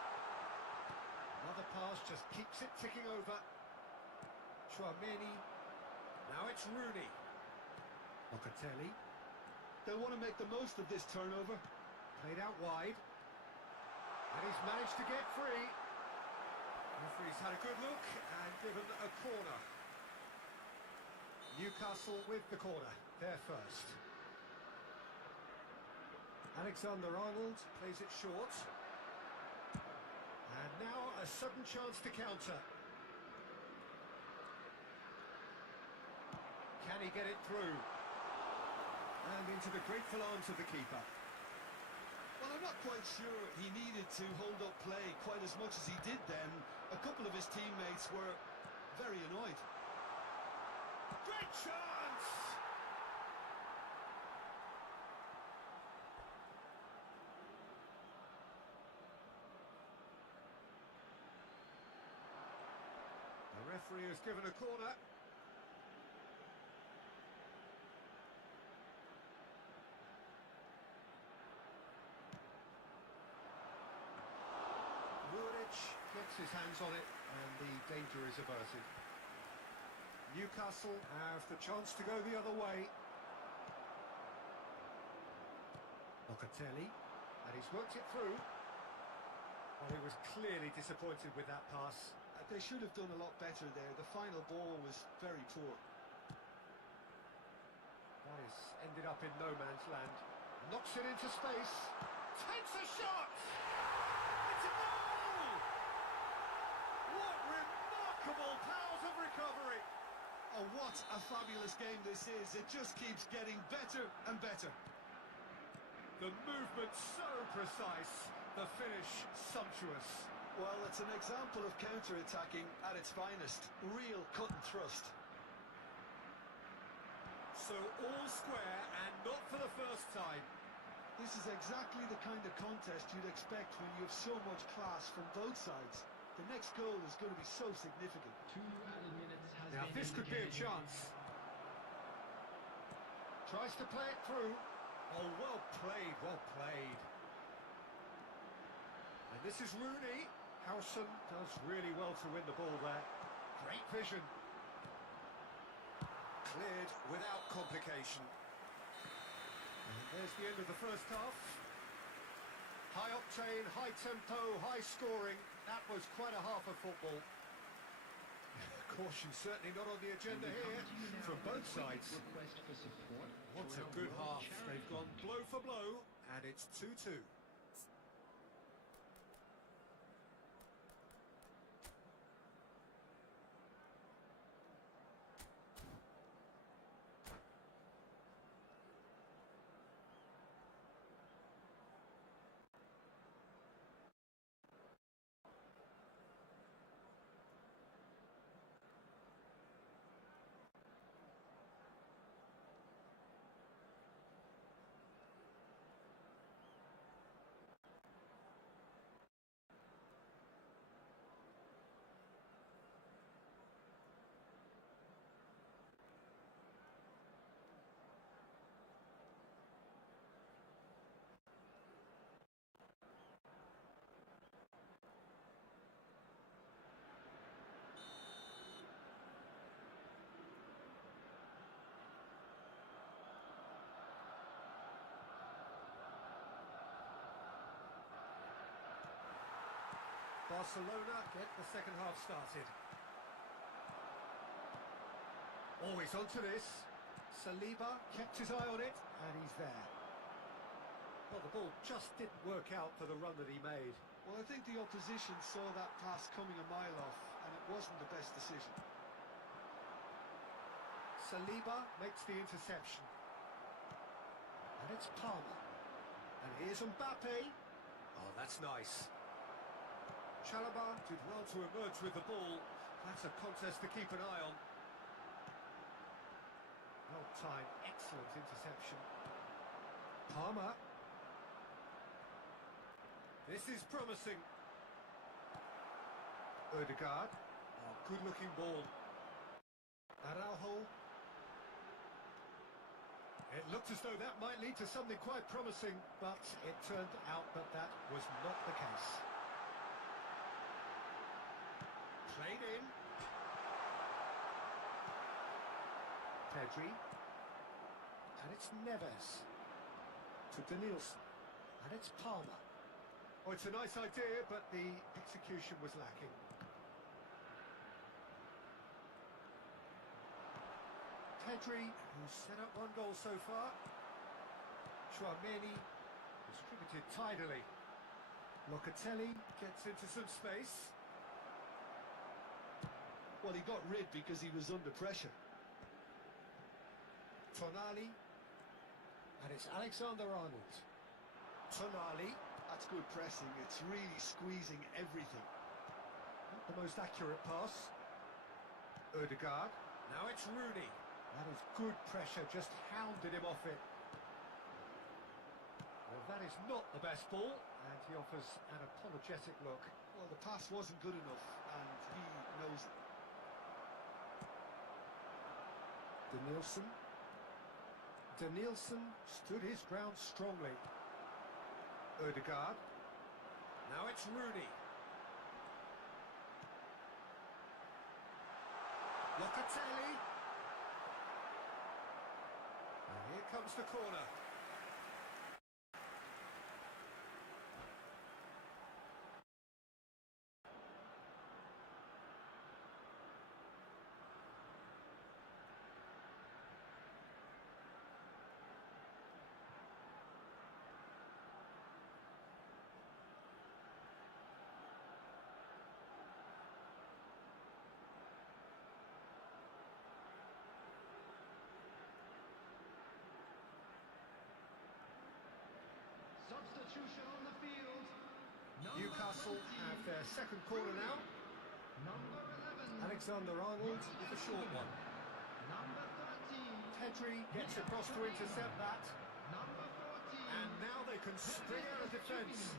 Another pass just keeps it ticking over. Tchouameni. Now it's Rooney. Locatelli. They'll want to make the most of this turnover. Played out wide. And he's managed to get free. Referee's He's had a good look and given a corner. Newcastle with the corner, there first. Alexander-Arnold plays it short. And now a sudden chance to counter. Can he get it through? And into the grateful arms of the keeper. Well, I'm not quite sure he needed to hold up play quite as much as he did then. A couple of his teammates were very annoyed. Great chance! The referee has given a corner. Gets his hands on it and the danger is averted. Newcastle have the chance to go the other way. Locatelli, and he's worked it through. Well, he was clearly disappointed with that pass. They should have done a lot better there. The final ball was very poor. That has ended up in no man's land. Knocks it into space. Takes a shot! It's a goal! What remarkable powers of recovery! Oh, what a fabulous game this is. It just keeps getting better and better. The movement so precise, the finish sumptuous. Well, it's an example of counter-attacking at its finest. Real cut and thrust. So all square and not for the first time. This is exactly the kind of contest you'd expect when you have so much class from both sides. The next goal is going to be so significant. 2 added minutes has Now been this could be a indicated. chance. Tries to play it through. Oh, well played, well played. And this is Rooney. Howson does really well to win the ball there. Great vision. Cleared without complication. And there's the end of the first half. High octane, high tempo, high scoring. That was quite a half of football. Caution certainly not on the agenda here from both sides. Request for support What for a a good world half. charity They've gone fund. blow for blow, and it's 2-2. Barcelona get the second half started. Always onto this. Saliba kept his eye on it, and he's there. Well, the ball just didn't work out for the run that he made. Well, I think the opposition saw that pass coming a mile off, and it wasn't the best decision. Saliba makes the interception. And it's Palmer. And here's Mbappe. Oh, that's nice. Chalobah did well to emerge with the ball. That's a contest to keep an eye on. Well timed, excellent interception. Palmer. This is promising. Ødegaard. Oh, good-looking ball. Araujo. It looked as though that might lead to something quite promising, but it turned out that that was not the case. Played in. Pedri. And it's Neves. To Denilson. And it's Palmer. Oh, it's a nice idea, but the execution was lacking. Pedri, who's set up one goal so far. Chouameni distributed tidily. Locatelli gets into some space. Well, he got rid because he was under pressure. Tonali. And it's Alexander-Arnold. Tonali. That's good pressing. It's really squeezing everything. Not the most accurate pass. Ødegaard. Now it's Rooney. That is good pressure, just hounded him off it. Well, that is not the best ball, and he offers an apologetic look. Well, the pass wasn't good enough, and he knows it. Danielson stood his ground strongly. Ødegaard. Now it's Rooney. Locatelli. And here comes the corner. Substitution on the field. Number Newcastle 20, have their second corner now. Number 11. Alexander-Arnold with a short one. Number 13. Pedri gets across to intercept that. Number 14. And now they can spring out of defence.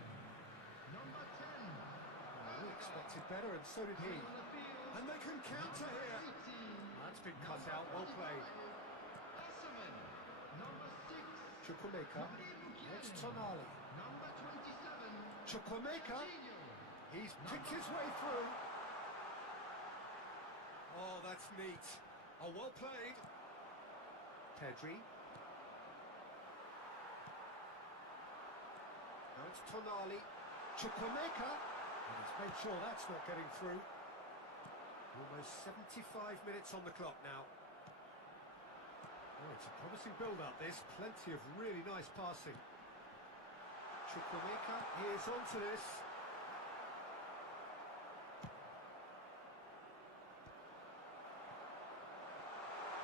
Number 10. We expected better, and so did he. On the field. And they can counter here. 18. That's been cut out, well played. Asserman. Number 6. Chukwuemeka. It's Tonali. Number 27. Chukwuemeka. Coutinho. He's picked his way through. Oh, that's neat. Oh, well played. Pedri. Now it's Tonali. Chukwuemeka. And he's made sure that's not getting through. Almost 75 minutes on the clock now. Oh, it's a promising build-up, this. Plenty of really nice passing. Chukwuemeka, he is onto this.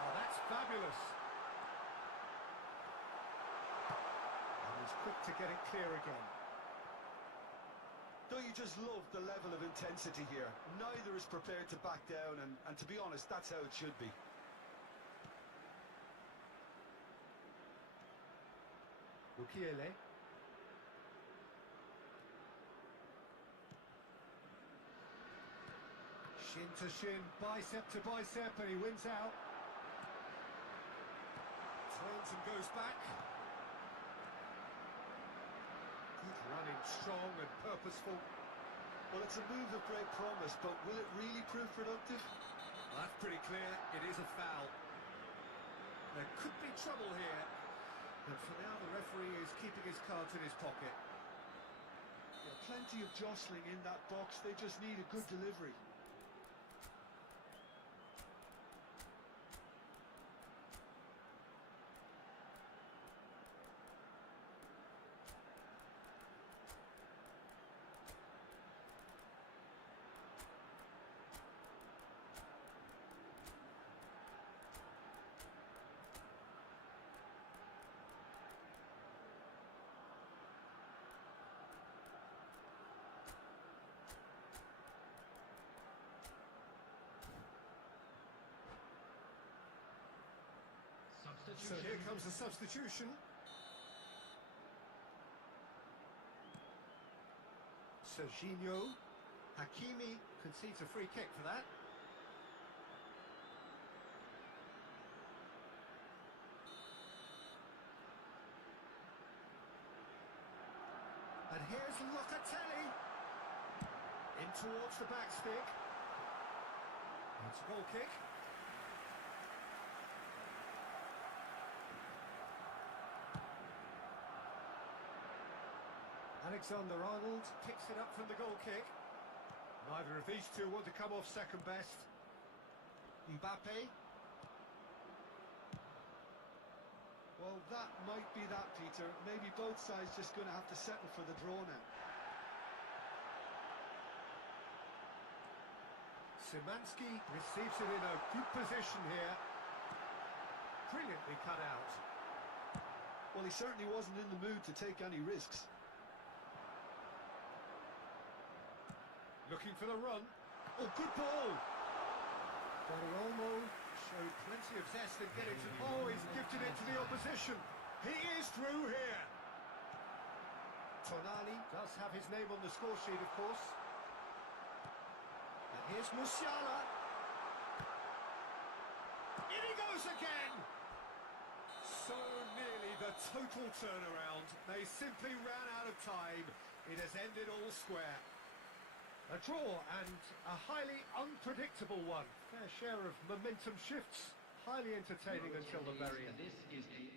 Oh, that's fabulous. And he's quick to get it clear again. Don't you just love the level of intensity here? Neither is prepared to back down, and to be honest, that's how it should be. Mukiele. Shin to shin, bicep to bicep, and he wins out. Turns and goes back. Good running, strong and purposeful. Well, it's a move of great promise, but will it really prove productive? Well, that's pretty clear. It is a foul. There could be trouble here. And for now, the referee is keeping his cards in his pocket. Yeah, plenty of jostling in that box. They just need a good delivery. So here comes the substitution. Serginho. Hakimi concedes a free kick for that. And here's Locatelli. In towards the back stick. It's a goal kick. Alexander-Arnold picks it up from the goal kick. Neither of these two want to come off second best. Mbappe. Well, that might be that, Peter. Maybe both sides just going to have to settle for the draw now. Szymanski receives it in a good position here. Brilliantly cut out. Well, he certainly wasn't in the mood to take any risks. Looking for the run. Oh, good ball! Olmo showed plenty of zest in getting to... Oh, he's gifted it to the opposition. He is through here. Tonali does have his name on the score sheet, of course. And here's Musiala. In he goes again! So nearly the total turnaround. They simply ran out of time. It has ended all square. A draw and a highly unpredictable one. Fair share of momentum shifts. Highly entertaining until the very end. This is a